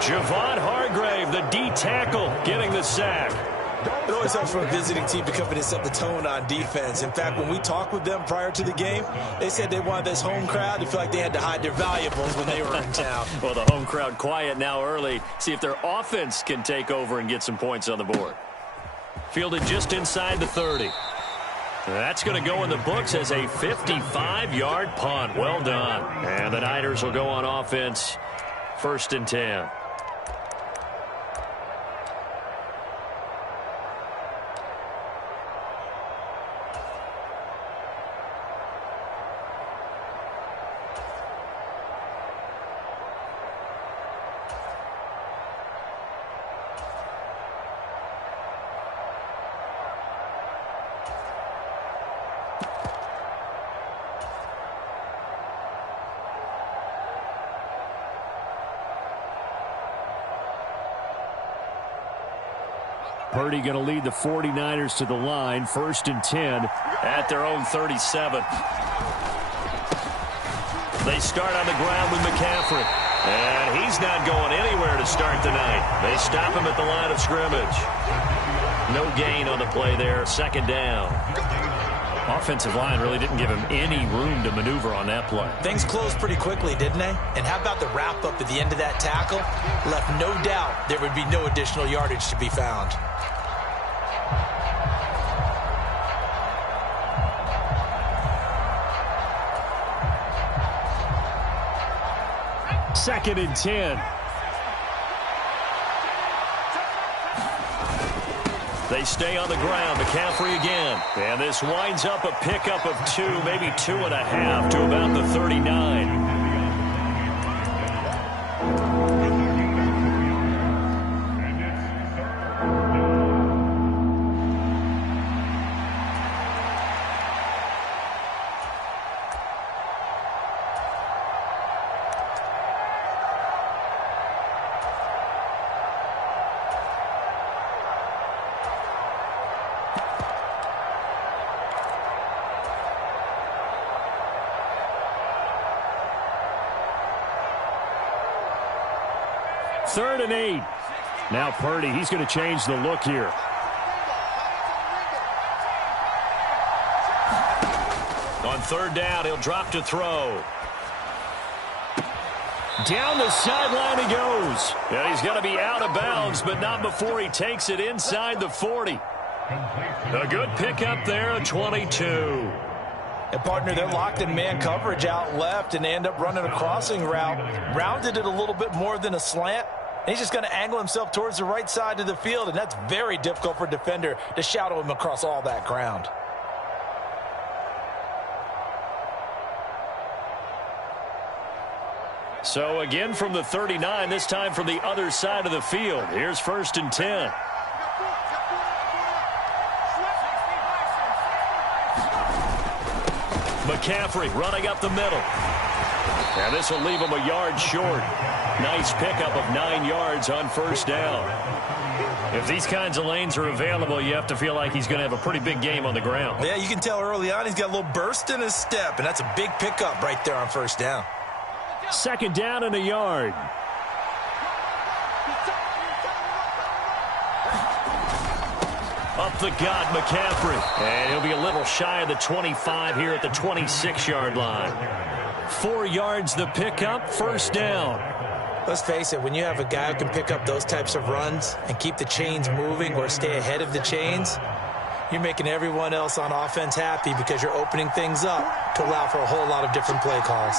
Javon Hargrave, the D tackle, getting the sack. It always helps for a visiting team to come in and set the tone on defense. In fact, when we talked with them prior to the game, they said they wanted this home crowd to feel like they had to hide their valuables when they were in town. Well, the home crowd quiet now early. See if their offense can take over and get some points on the board. Fielded just inside the 30. That's going to go in the books as a 55-yard punt. Well done. And the Niners will go on offense, 1st and 10. Purdy going to lead the 49ers to the line, 1st and 10 at their own 37. They start on the ground with McCaffrey. And he's not going anywhere to start the night. They stop him at the line of scrimmage. No gain on the play there, 2nd down. Offensive line really didn't give him any room to maneuver on that play. Things closed pretty quickly, didn't they? And how about the wrap-up at the end of that tackle? Left no doubt there would be no additional yardage to be found. Second and 10. They stay on the ground. McCaffrey again. And this winds up a pickup of 2, maybe 2.5 to about the 39. Third and 8. Now Purdy, he's going to change the look here. On 3rd down, he'll drop to throw. Down the sideline he goes. And he's going to be out of bounds, but not before he takes it inside the 40. A good pickup there at 22. And, partner, they're locked in man coverage out left, and they end up running a crossing route. Rounded it a little bit more than a slant. And he's just going to angle himself towards the right side of the field, and that's very difficult for a defender to shadow him across all that ground. So again from the 39, this time from the other side of the field. Here's 1st and 10. McCaffrey running up the middle. And this will leave him a yard short. Nice pickup of 9 yards on 1st down. If these kinds of lanes are available, you have to feel like he's going to have a pretty big game on the ground. Yeah, you can tell early on he's got a little burst in his step, and that's a big pickup right there on 1st down. 2nd down and a yard. Up the gut, McCaffrey. And he'll be a little shy of the 25 here at the 26-yard line. 4 yards the pickup, 1st down. Let's face it, when you have a guy who can pick up those types of runs and keep the chains moving or stay ahead of the chains, you're making everyone else on offense happy because you're opening things up to allow for a whole lot of different play calls.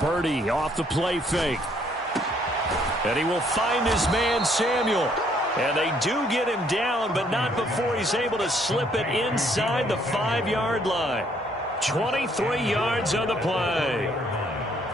Purdy off the play fake. And he will find his man, Samuel. And they do get him down, but not before he's able to slip it inside the 5-yard line. 23 yards on the play.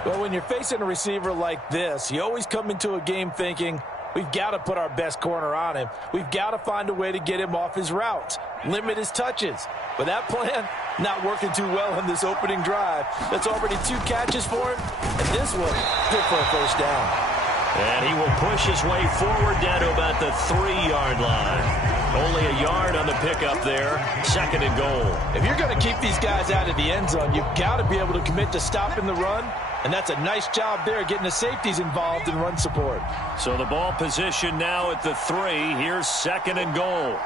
Well, when you're facing a receiver like this, you always come into a game thinking, we've got to put our best corner on him. We've got to find a way to get him off his routes, limit his touches. But that plan, not working too well on this opening drive. That's already 2 catches for him, and this one, good for a 1st down. And he will push his way forward down to about the 3-yard line. Only a yard on the pickup there. 2nd and goal. If you're going to keep these guys out of the end zone, you've got to be able to commit to stopping the run. And that's a nice job there, getting the safeties involved in run support. So the ball position now at the 3. Here's 2nd and goal.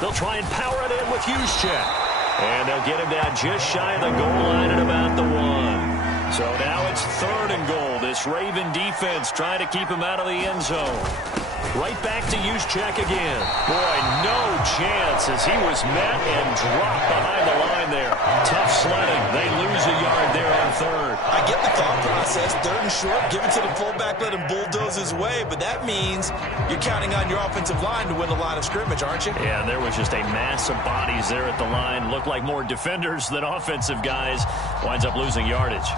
They'll try and power it in with Juszczyk. And they'll get him down just shy of the goal line at about the 1. So now it's 3rd and goal. This Raven defense trying to keep him out of the end zone. Right back to Juszczyk again. Boy, no chance as he was met and dropped behind the line there. Tough sledding. They lose a yard there on 3rd. I get the thought process. 3rd and short, give it to the fullback, let him bulldoze his way. But that means you're counting on your offensive line to win the line of scrimmage, aren't you? Yeah, and there was just a mass of bodies there at the line. Looked like more defenders than offensive guys. Winds up losing yardage.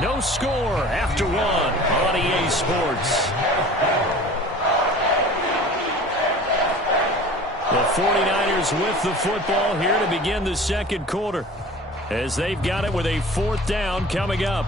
No score after one on EA Sports. The 49ers with the football here to begin the second quarter, as they've got it with a fourth down coming up.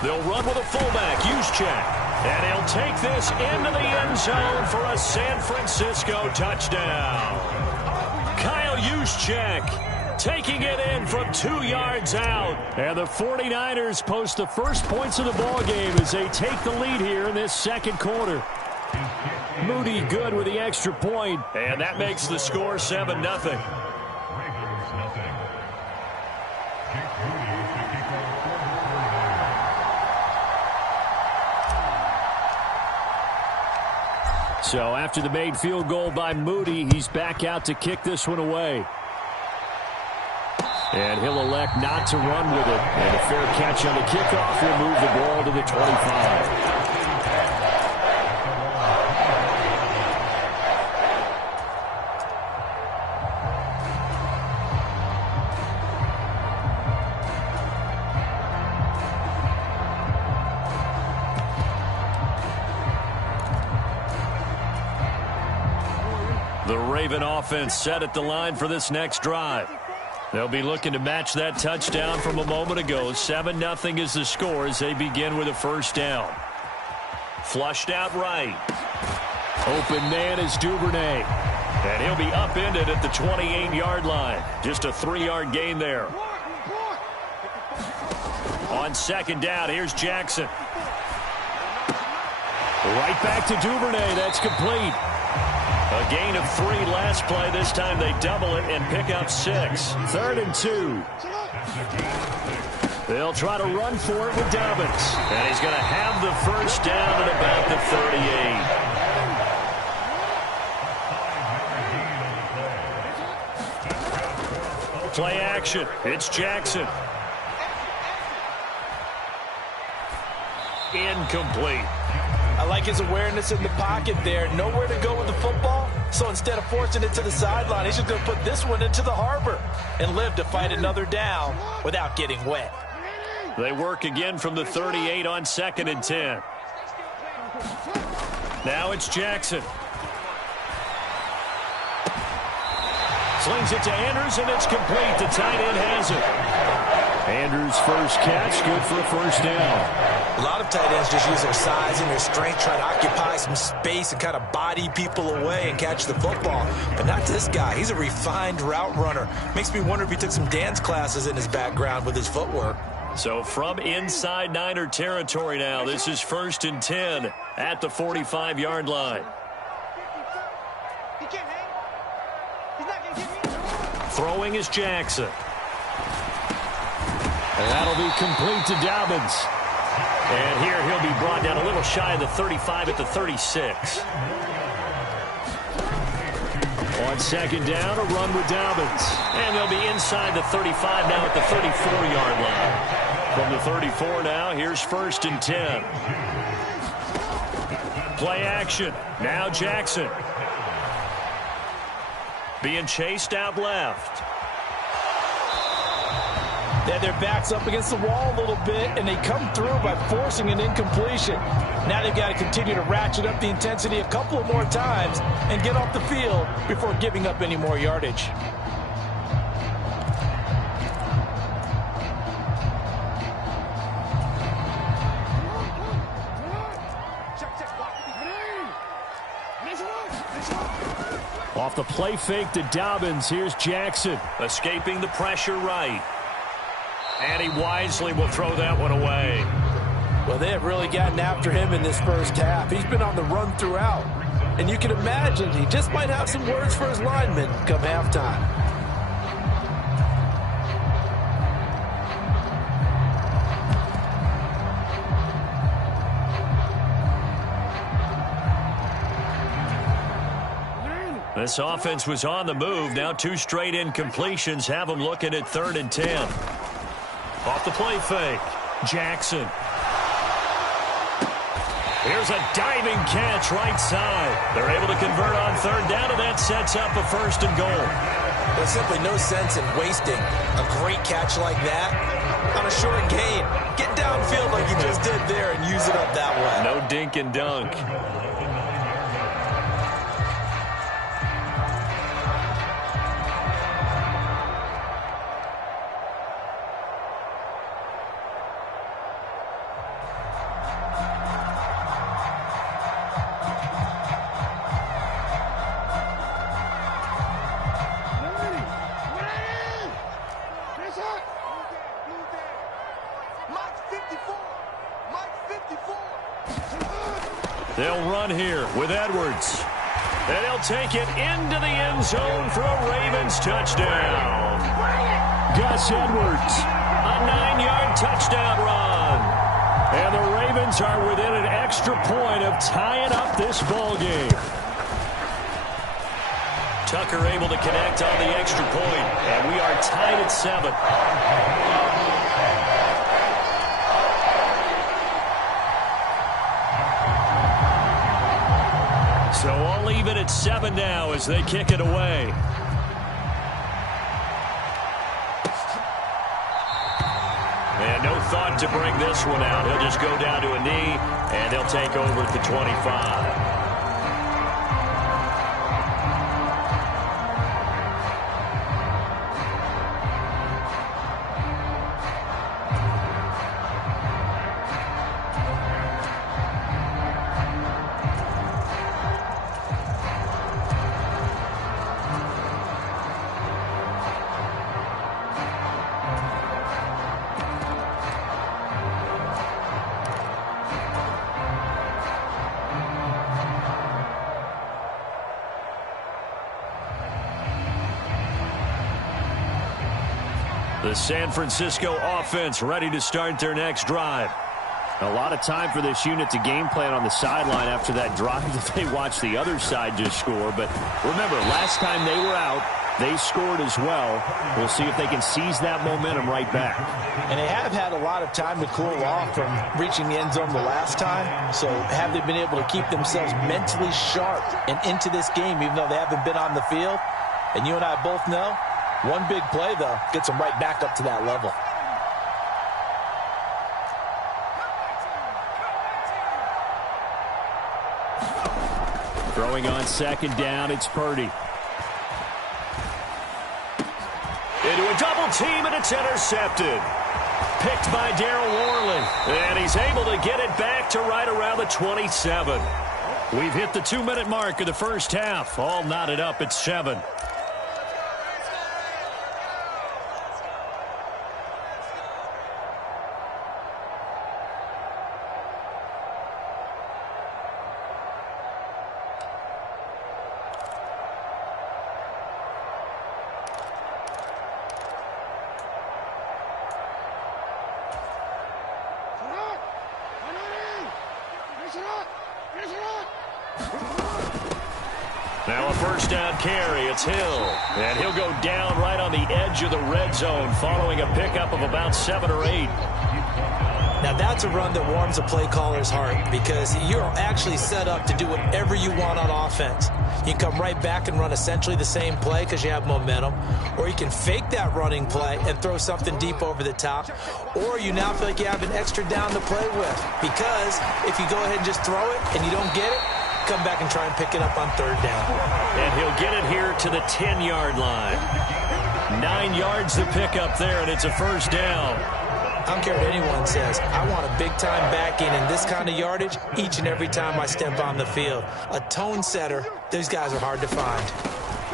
They'll run with a fullback, Juszczyk. And he'll take this into the end zone for a San Francisco touchdown. Kyle Juszczyk taking it in from 2 yards out. And the 49ers post the first points of the ballgame as they take the lead here in this second quarter. Moody good with the extra point, and that makes the score 7-0. So after the made field goal by Moody, he's back out to kick this one away. And he'll elect not to run with it. And a fair catch on the kickoff will move the ball to the 25. The Raven offense set at the line for this next drive. They'll be looking to match that touchdown from a moment ago. 7-0 is the score as they begin with a first down. Flushed out right. Open man is Duvernay. And he'll be upended at the 28-yard line. Just a 3-yard gain there. On second down, here's Jackson. Right back to Duvernay. That's complete. A gain of 3 last play. This time they double it and pick up 6. 3rd and 2. They'll try to run for it with Dobbins. And he's going to have the first down at about the 38. Play action. It's Jackson. Incomplete. I like his awareness in the pocket there. Nowhere to go with the football. So instead of forcing it to the sideline, he's just going to put this one into the harbor and live to fight another down without getting wet. They work again from the 38 on 2nd and 10. Now it's Jackson. Slings it to Andrews, and it's complete. The tight end has it. Andrews' first catch, good for a first down. A lot of tight ends just use their size and their strength, try to occupy some space and kind of body people away and catch the football. But not this guy. He's a refined route runner. Makes me wonder if he took some dance classes in his background with his footwork. So from inside Niner territory now, this is 1st and 10 at the 45-yard line. Throwing is Jackson. And that'll be complete to Dobbins. And here he'll be brought down a little shy of the 35 at the 36. On second down, a run with Dobbins. And they'll be inside the 35 now at the 34-yard line. From the 34 now, here's 1st and 10. Play action. Now Jackson. Being chased out left. They had their backs up against the wall a little bit, and they come through by forcing an incompletion. Now they've got to continue to ratchet up the intensity a couple of more times and get off the field before giving up any more yardage. Off the play fake to Dobbins, here's Jackson. Escaping the pressure right. And he wisely will throw that one away. Well, they have really gotten after him in this first half. He's been on the run throughout. And you can imagine he just might have some words for his linemen come halftime. This offense was on the move. Now 2 straight incompletions have them looking at 3rd and 10. Off the play fake. Jackson. Here's a diving catch right side. They're able to convert on 3rd down, and that sets up a 1st and goal. There's simply no sense in wasting a great catch like that on a short gain. Get downfield like you just did there and use it up that way. No dink and dunk. They'll run here with Edwards. And he'll take it into the end zone for a Ravens touchdown. Gus Edwards, a 9-yard touchdown run. And the Ravens are within an extra point of tying up this ball game. Tucker able to connect on the extra point, and we are tied at 7. So all even at 7 now as they kick it away. And no thought to bring this one out. He'll just go down to a knee, and they'll take over at the 25. The San Francisco offense ready to start their next drive. A lot of time for this unit to game plan on the sideline after that drive that they watched the other side just score. But remember, last time they were out, they scored as well. We'll see if they can seize that momentum right back. And they have had a lot of time to cool off from reaching the end zone the last time. So have they been able to keep themselves mentally sharp and into this game, even though they haven't been on the field? And you and I both know, one big play, though, gets them right back up to that level. Throwing on 2nd down, it's Purdy. Into a double team, and it's intercepted. Picked by Darryl Worley. And he's able to get it back to right around the 27. We've hit the 2-minute mark of the first half. All knotted up at 7. Now a first down carry. It's Hill. And he'll go down right on the edge of the red zone following a pickup of about 7 or 8. Now that's a run that warms a play caller's heart because you're actually set up to do whatever you want on offense. You can come right back and run essentially the same play because you have momentum, or you can fake that running play and throw something deep over the top, or you now feel like you have an extra down to play with because if you go ahead and just throw it and you don't get it, come back and try and pick it up on 3rd down. And he'll get it here to the 10-yard line. 9 yards to pick up there, and it's a first down. I don't care what anyone says. I want a big-time back in this kind of yardage each and every time I step on the field. A tone setter, those guys are hard to find.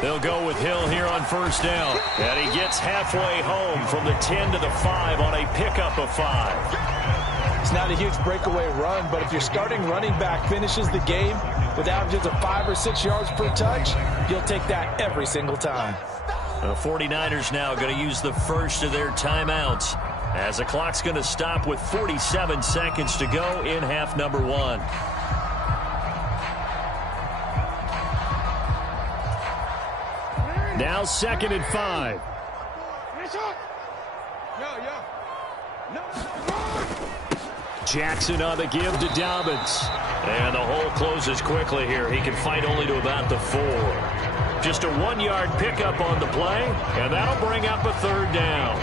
They'll go with Hill here on first down. And he gets halfway home from the 10 to the 5 on a pickup of 5. It's not a huge breakaway run, but if your starting running back finishes the game with averages of 5 or 6 yards per touch, you'll take that every single time. The 49ers now going to use the first of their timeouts as the clock's going to stop with 47 seconds to go in half number 1. Now 2nd and 5. Jackson on the give to Dobbins. And the hole closes quickly here. He can fight only to about the 4. Just a 1-yard pickup on the play, and that'll bring up a 3rd down.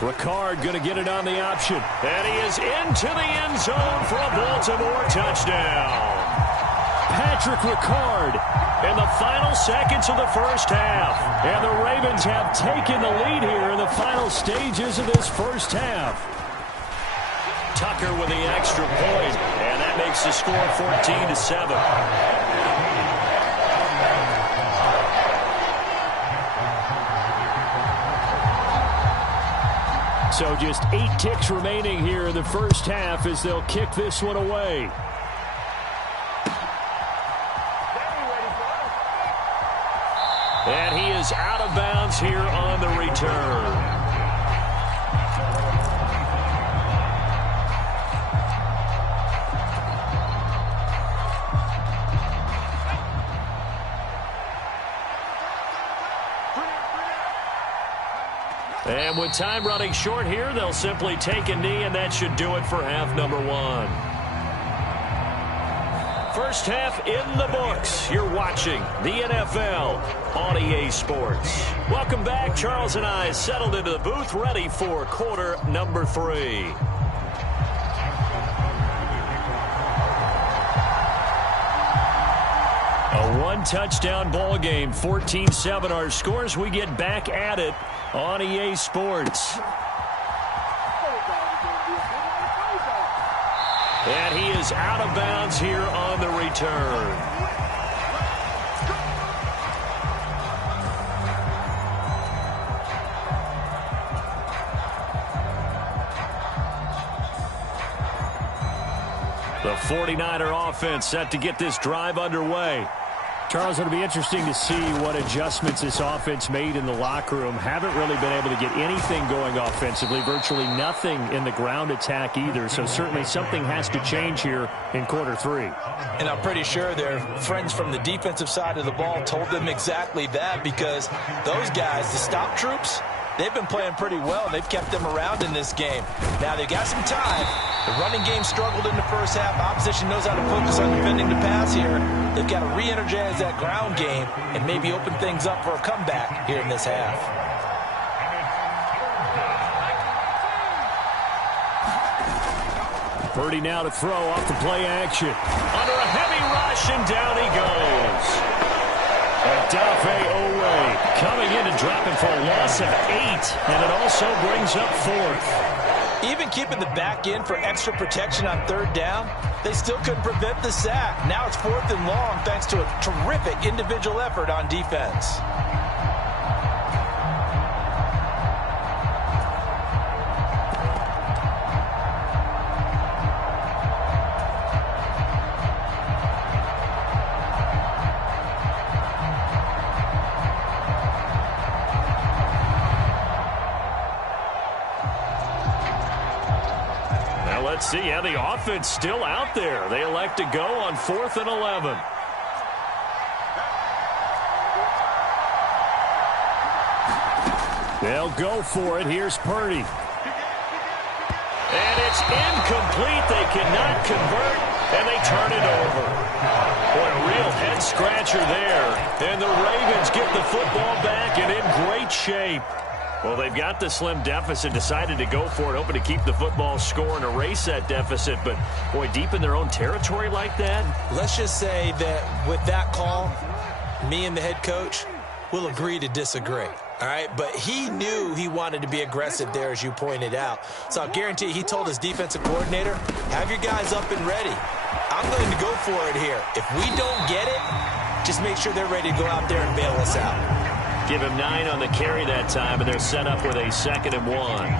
Ricard going to get it on the option. And he is into the end zone for a Baltimore touchdown. Patrick Ricard In the final seconds of the first half. And the Ravens have taken the lead here in the final stages of this first half. Tucker with the extra point, and that makes the score 14-7. So just 8 ticks remaining here in the first half as they'll kick this one away. And he is out of bounds here on the return. And with time running short here, they'll simply take a knee, and that should do it for half number 1. First half in the books. You're watching the NFL on EA Sports. Welcome back. Charles and I settled into the booth, ready for quarter number 3. A one-touchdown ball game, 14-7 our scores. We get back at it on EA Sports. And he is out of bounds here on the return. The 49er offense set to get this drive underway. Charles, it'll be interesting to see what adjustments this offense made in the locker room. Haven't really been able to get anything going offensively, virtually nothing in the ground attack either. So certainly something has to change here in quarter 3. And I'm pretty sure their friends from the defensive side of the ball told them exactly that, because those guys, the stop troops, they've been playing pretty well. They've kept them around in this game. Now they've got some time. The running game struggled in the first half. Opposition knows how to focus on defending the pass here. They've got to re-energize that ground game and maybe open things up for a comeback here in this half. Purdy now to throw off the play action. Under a heavy rush, and down he goes. Odafe Owe coming in and dropping for a loss of 8, and it also brings up 4th. Even keeping the back end for extra protection on 3rd down, they still couldn't prevent the sack. Now it's 4th and long thanks to a terrific individual effort on defense. Let's see how the offense still out there. They elect to go on 4th and 11. They'll go for it. Here's Purdy. And it's incomplete. They cannot convert, and they turn it over. Boy, a real head-scratcher there. And the Ravens get the football back and in great shape. Well, they've got the slim deficit, decided to go for it, hoping to keep the football score and erase that deficit. But, boy, deep in their own territory like that. Let's just say that with that call, me and the head coach will agree to disagree. All right, but he knew he wanted to be aggressive there, as you pointed out. So I'll guarantee he told his defensive coordinator, have your guys up and ready. I'm going to go for it here. If we don't get it, just make sure they're ready to go out there and bail us out. Give him 9 on the carry that time, and they're set up with a 2nd and 1.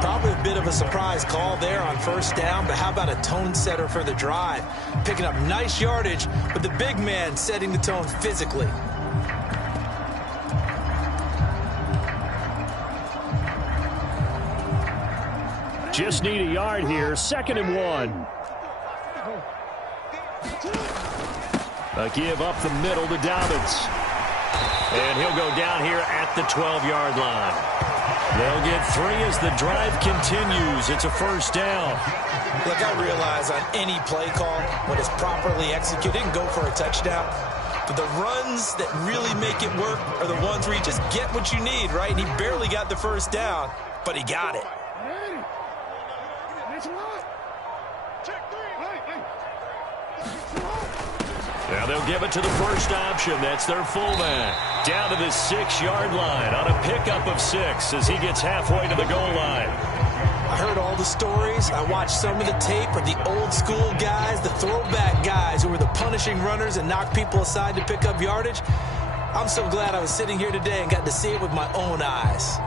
Probably a bit of a surprise call there on first down, but how about a tone setter for the drive? Picking up nice yardage, but the big man setting the tone physically. Just need a yard here. 2nd and 1. A give up the middle to Dobbins. And he'll go down here at the 12-yard line. They'll get 3 as the drive continues. It's a first down. Look, I realize on any play call, when it's properly executed, and go for a touchdown. But the runs that really make it work are the ones where you just get what you need, right? And he barely got the first down, but he got it. Now they'll give it to the first option. That's their fullback. Down to the 6-yard line on a pickup of 6 as he gets halfway to the goal line. I heard all the stories. I watched some of the tape of the old school guys, the throwback guys who were the punishing runners and knocked people aside to pick up yardage. I'm so glad I was sitting here today and got to see it with my own eyes.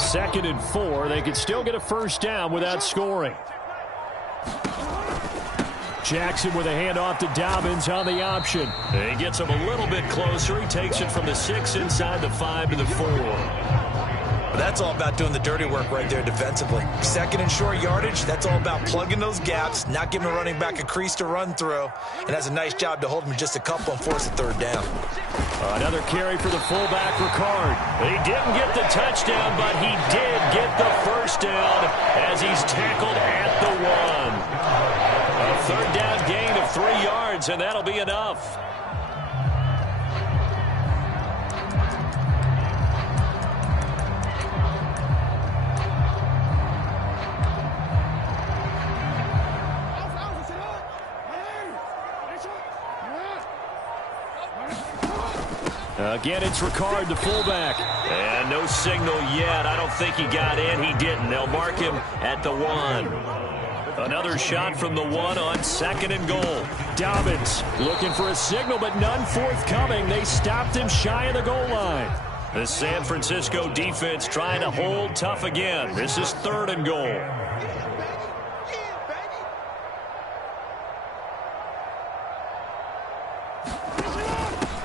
2nd and 4. They could still get a first down without scoring. Jackson with a handoff to Dobbins on the option. He gets him a little bit closer. He takes it from the 6 inside the 5 to the 4. That's all about doing the dirty work right there defensively. 2nd and short yardage, that's all about plugging those gaps, not giving a running back a crease to run through, and has a nice job to hold him just a couple and force a 3rd down. Another carry for the fullback, Ricard. He didn't get the touchdown, but he did get the first down as he's tackled at the 1. A 3rd down gain of 3 yards, and that'll be enough. Again, it's Ricard, the fullback. And no signal yet. I don't think he got in. He didn't. They'll mark him at the 1. Another shot from the 1 on 2nd and goal. Dobbins looking for a signal, but none forthcoming. They stopped him shy of the goal line. The San Francisco defense trying to hold tough again. This is 3rd and goal.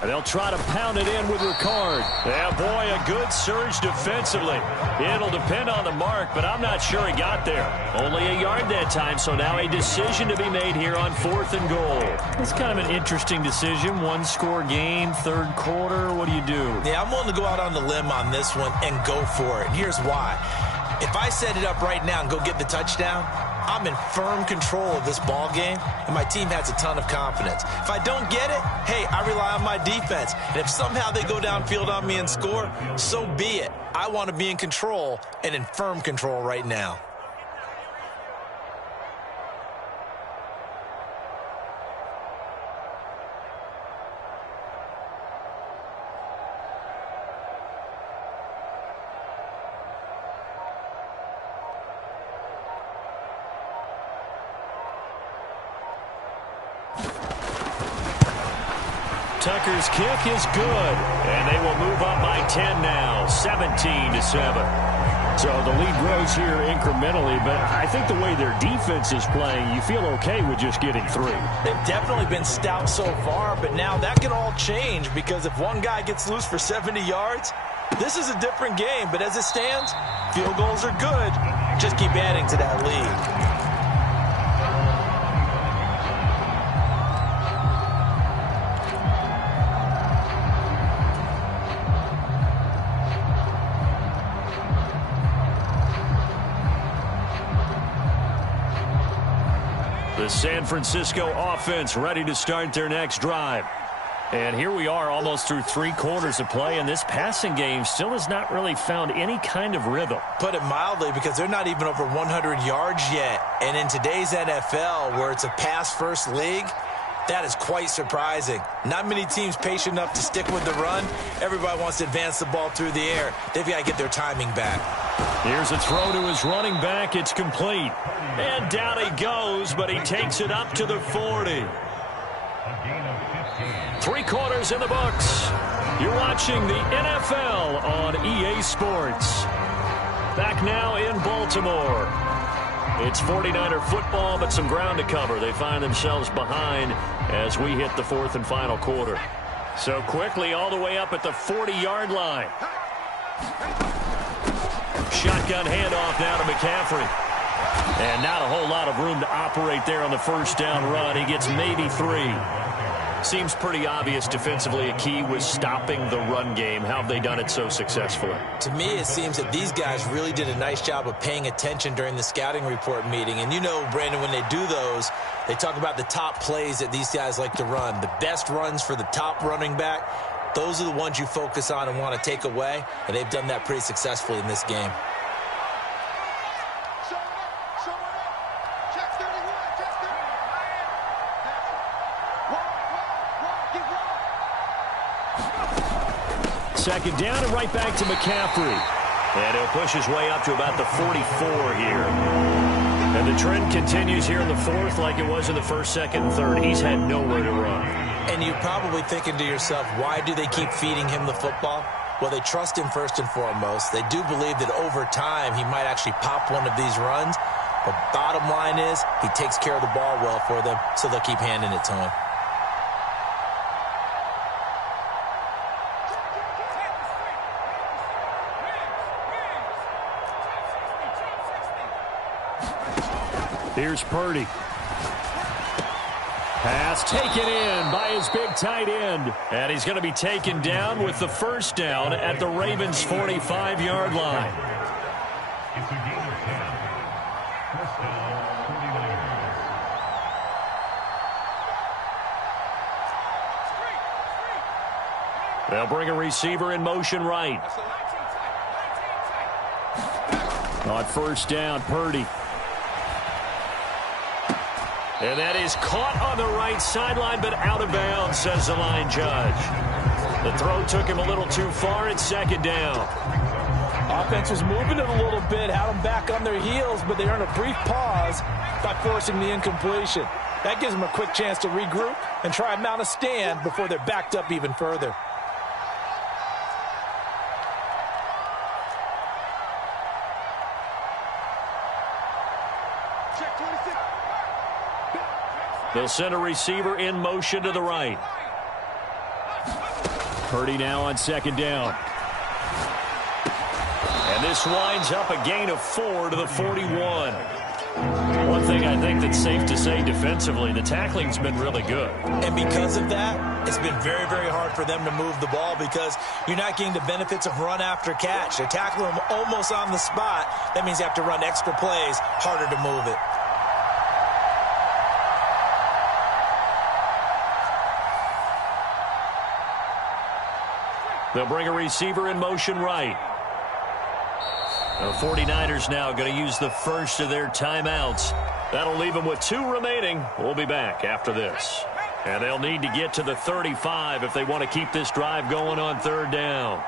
They'll try to pound it in with Ricard. Yeah, boy, a good surge defensively. It'll depend on the mark, but I'm not sure he got there. Only a yard that time, so now a decision to be made here on 4th and goal. It's kind of an interesting decision. 1-score game, 3rd quarter. What do you do? Yeah, I'm willing to go out on the limb on this one and go for it. And here's why. If I set it up right now and go get the touchdown, I'm in firm control of this ball game, and my team has a ton of confidence. If I don't get it, hey, I rely on my defense. And if somehow they go downfield on me and score, so be it. I want to be in control and in firm control right now. Tucker's kick is good, and they will move up by 10 now, 17-7. So the lead grows here incrementally, but I think the way their defense is playing, you feel okay with just getting 3. They've definitely been stout so far, but now that can all change because if one guy gets loose for 70 yards, this is a different game. But as it stands, field goals are good. Just keep adding to that lead. The San Francisco offense ready to start their next drive. And here we are almost through 3 quarters of play, and this passing game still has not really found any kind of rhythm. Put it mildly, because they're not even over 100 yards yet. And in today's NFL, where it's a pass-first league, That is quite surprising. Not many teams patient enough to stick with the run. Everybody wants to advance the ball through the air. They've got to get their timing back. Here's a throw to his running back. It's complete. And down he goes, but he takes it up to the 40. 3 quarters in the books. You're watching the NFL on EA Sports. Back now in Baltimore. It's 49er football, but some ground to cover. They find themselves behind as we hit the 4th and final quarter. So quickly all the way up at the 40-yard line. Shotgun handoff now to McCaffrey. And not a whole lot of room to operate there on the first down run. He gets maybe 3. Seems pretty obvious defensively a key was stopping the run game. How have they done it so successfully? To me, it seems that these guys really did a nice job of paying attention during the scouting report meeting. And you know, Brandon, when they do those, they talk about the top plays that these guys like to run. The best runs for the top running back, those are the ones you focus on and want to take away. And they've done that pretty successfully in this game. Second down and right back to McCaffrey. And he'll push his way up to about the 44 here. And the trend continues here in the 4th like it was in the 1st, 2nd, and 3rd. He's had nowhere to run. And you're probably thinking to yourself, why do they keep feeding him the football? Well, they trust him first and foremost. They do believe that over time he might actually pop one of these runs. But bottom line is he takes care of the ball well for them, so they'll keep handing it to him. Here's Purdy. Pass taken in by his big tight end. And he's going to be taken down with the first down at the Ravens' 45-yard line. They'll bring a receiver in motion right. On first down, Purdy. And that is caught on the right sideline, but out of bounds, says the line judge. The throw took him a little too far. It's second down. Offense was moving it a little bit, had them back on their heels, but they earned a brief pause by forcing the incompletion. That gives them a quick chance to regroup and try and mount a stand before they're backed up even further. They'll send a receiver in motion to the right. Purdy now on second down. And this winds up a gain of 4 to the 41. One thing I think that's safe to say defensively, the tackling's been really good. And because of that, it's been very, very hard for them to move the ball because you're not getting the benefits of run after catch. They're tackling them almost on the spot. That means you have to run extra plays, harder to move it. They'll bring a receiver in motion right. The 49ers now going to use the first of their timeouts. That'll leave them with 2 remaining. We'll be back after this. And they'll need to get to the 35 if they want to keep this drive going on third down.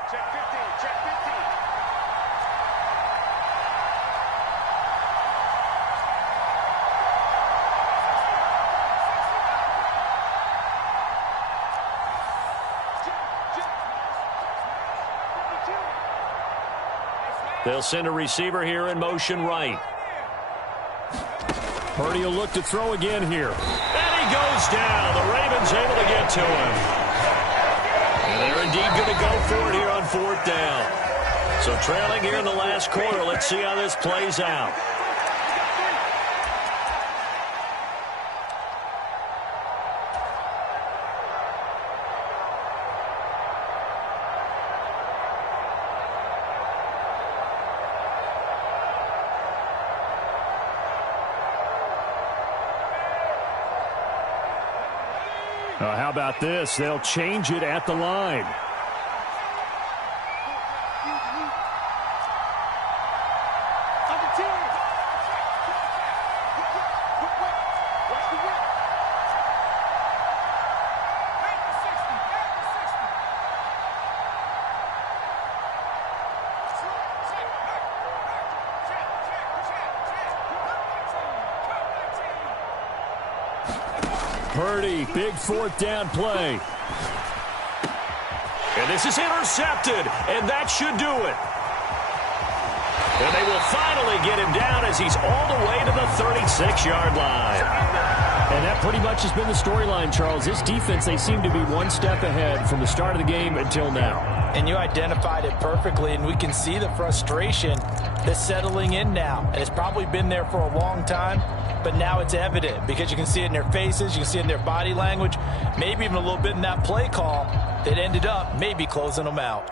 They'll send a receiver here in motion right. Purdy will look to throw again here. And he goes down. The Ravens able to get to him. And they're indeed going to go for it here on fourth down. So trailing here in the last quarter. Let's see how this plays out. How about this? They'll change it at the line. Purdy, big fourth down play. And this is intercepted, and that should do it. And they will finally get him down as he's all the way to the 36-yard line. And that pretty much has been the storyline, Charles. This defense, they seem to be one step ahead from the start of the game until now. And you identified it perfectly, and we can see the frustration that's settling in now. And it's probably been there for a long time, but now it's evident because you can see it in their faces, you can see it in their body language, maybe even a little bit in that play call that ended up maybe closing them out.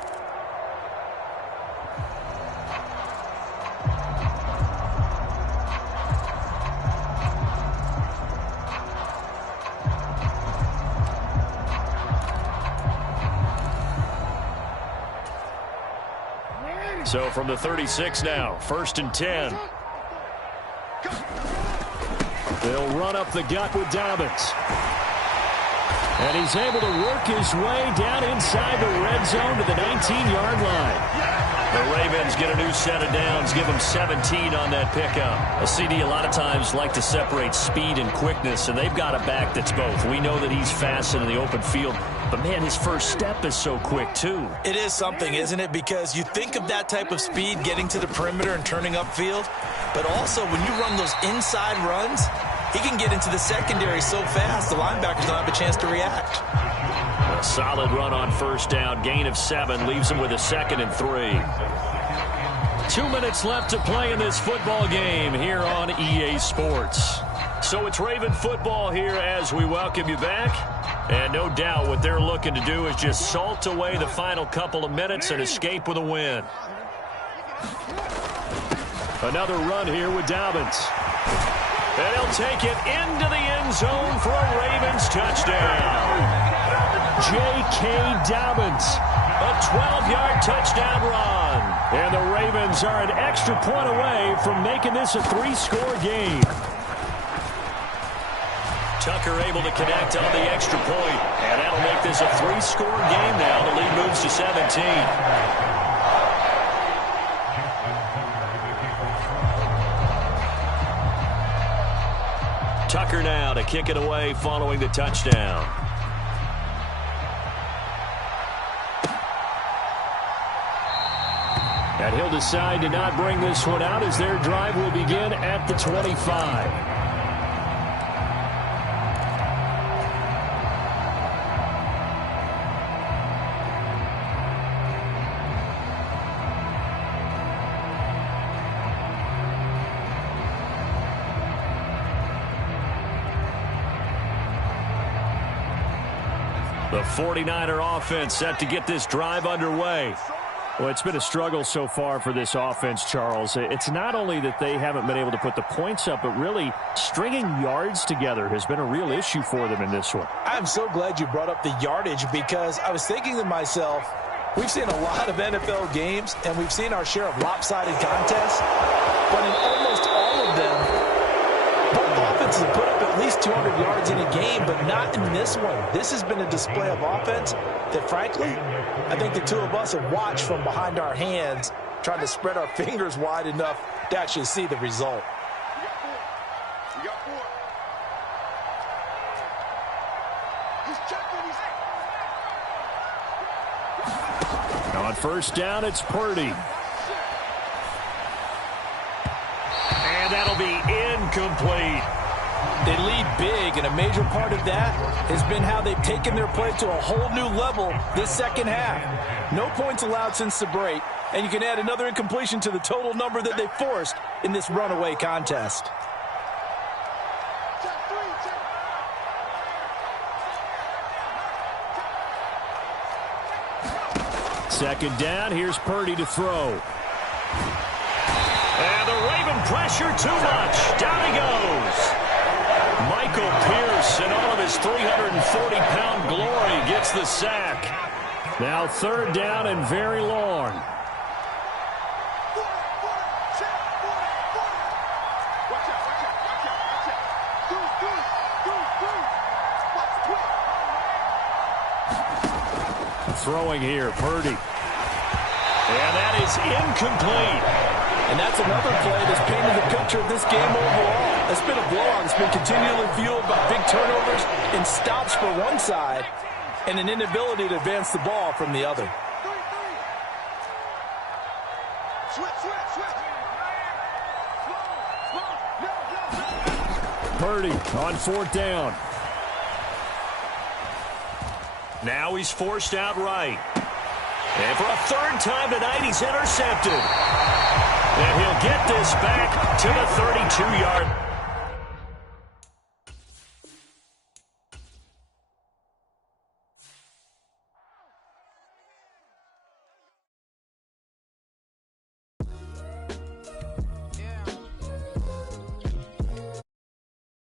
So from the 36 now, 1st and 10. They'll run up the gut with Dobbins. And he's able to work his way down inside the red zone to the 19-yard line. The Ravens get a new set of downs, give them 17 on that pickup. A CD a lot of times like to separate speed and quickness, and they've got a back that's both. We know that he's fast in the open field, but, man, his first step is so quick, too. It is something, isn't it? Because you think of that type of speed getting to the perimeter and turning upfield, but also when you run those inside runs, he can get into the secondary so fast the linebackers don't have a chance to react. A solid run on 1st down. Gain of 7 leaves him with a 2nd and 3. 2 minutes left to play in this football game here on EA Sports. So it's Raven football here as we welcome you back. And no doubt what they're looking to do is just salt away the final couple of minutes and escape with a win. Another run here with Dobbins. And he'll take it into the end zone for a Ravens touchdown. J.K. Dobbins. A 12-yard touchdown run. And the Ravens are an extra point away from making this a 3-score game. Tucker able to connect on the extra point. And that'll make this a 3-score game now. The lead moves to 17. Tucker now to kick it away following the touchdown. And he'll decide to not bring this one out as their drive will begin at the 25. The 49er offense set to get this drive underway. Well, it's been a struggle so far for this offense, Charles. It's not only that they haven't been able to put the points up, but really stringing yards together has been a real issue for them in this one. I'm so glad you brought up the yardage because I was thinking to myself, we've seen a lot of NFL games and we've seen our share of lopsided contests, but in almost all of them, both offenses have put up at least 200 yards in a game, but not in this one. This has been a display of offense that, frankly, I think the two of us have watched from behind our hands, trying to spread our fingers wide enough to actually see the result. We got 4. He's checking. Now on 1st down, it's Purdy. And that'll be incomplete. They lead big, and a major part of that has been how they've taken their play to a whole new level this second half. No points allowed since the break, and you can add another incompletion to the total number that they forced in this runaway contest. Second down, here's Purdy to throw. And the Raven pressure too much. Down he goes. Michael Pierce, in all of his 340-pound glory, gets the sack. Now 3rd down and very long. Throwing here, Purdy. And that is incomplete. And that's another play that's painted the picture of this game overall. It's been a blowout. It's been continually fueled by big turnovers and stops for one side and an inability to advance the ball from the other. Purdy on 4th down. Now he's forced out right. And for a 3rd time tonight, he's intercepted. And he'll get this back to the 32-yard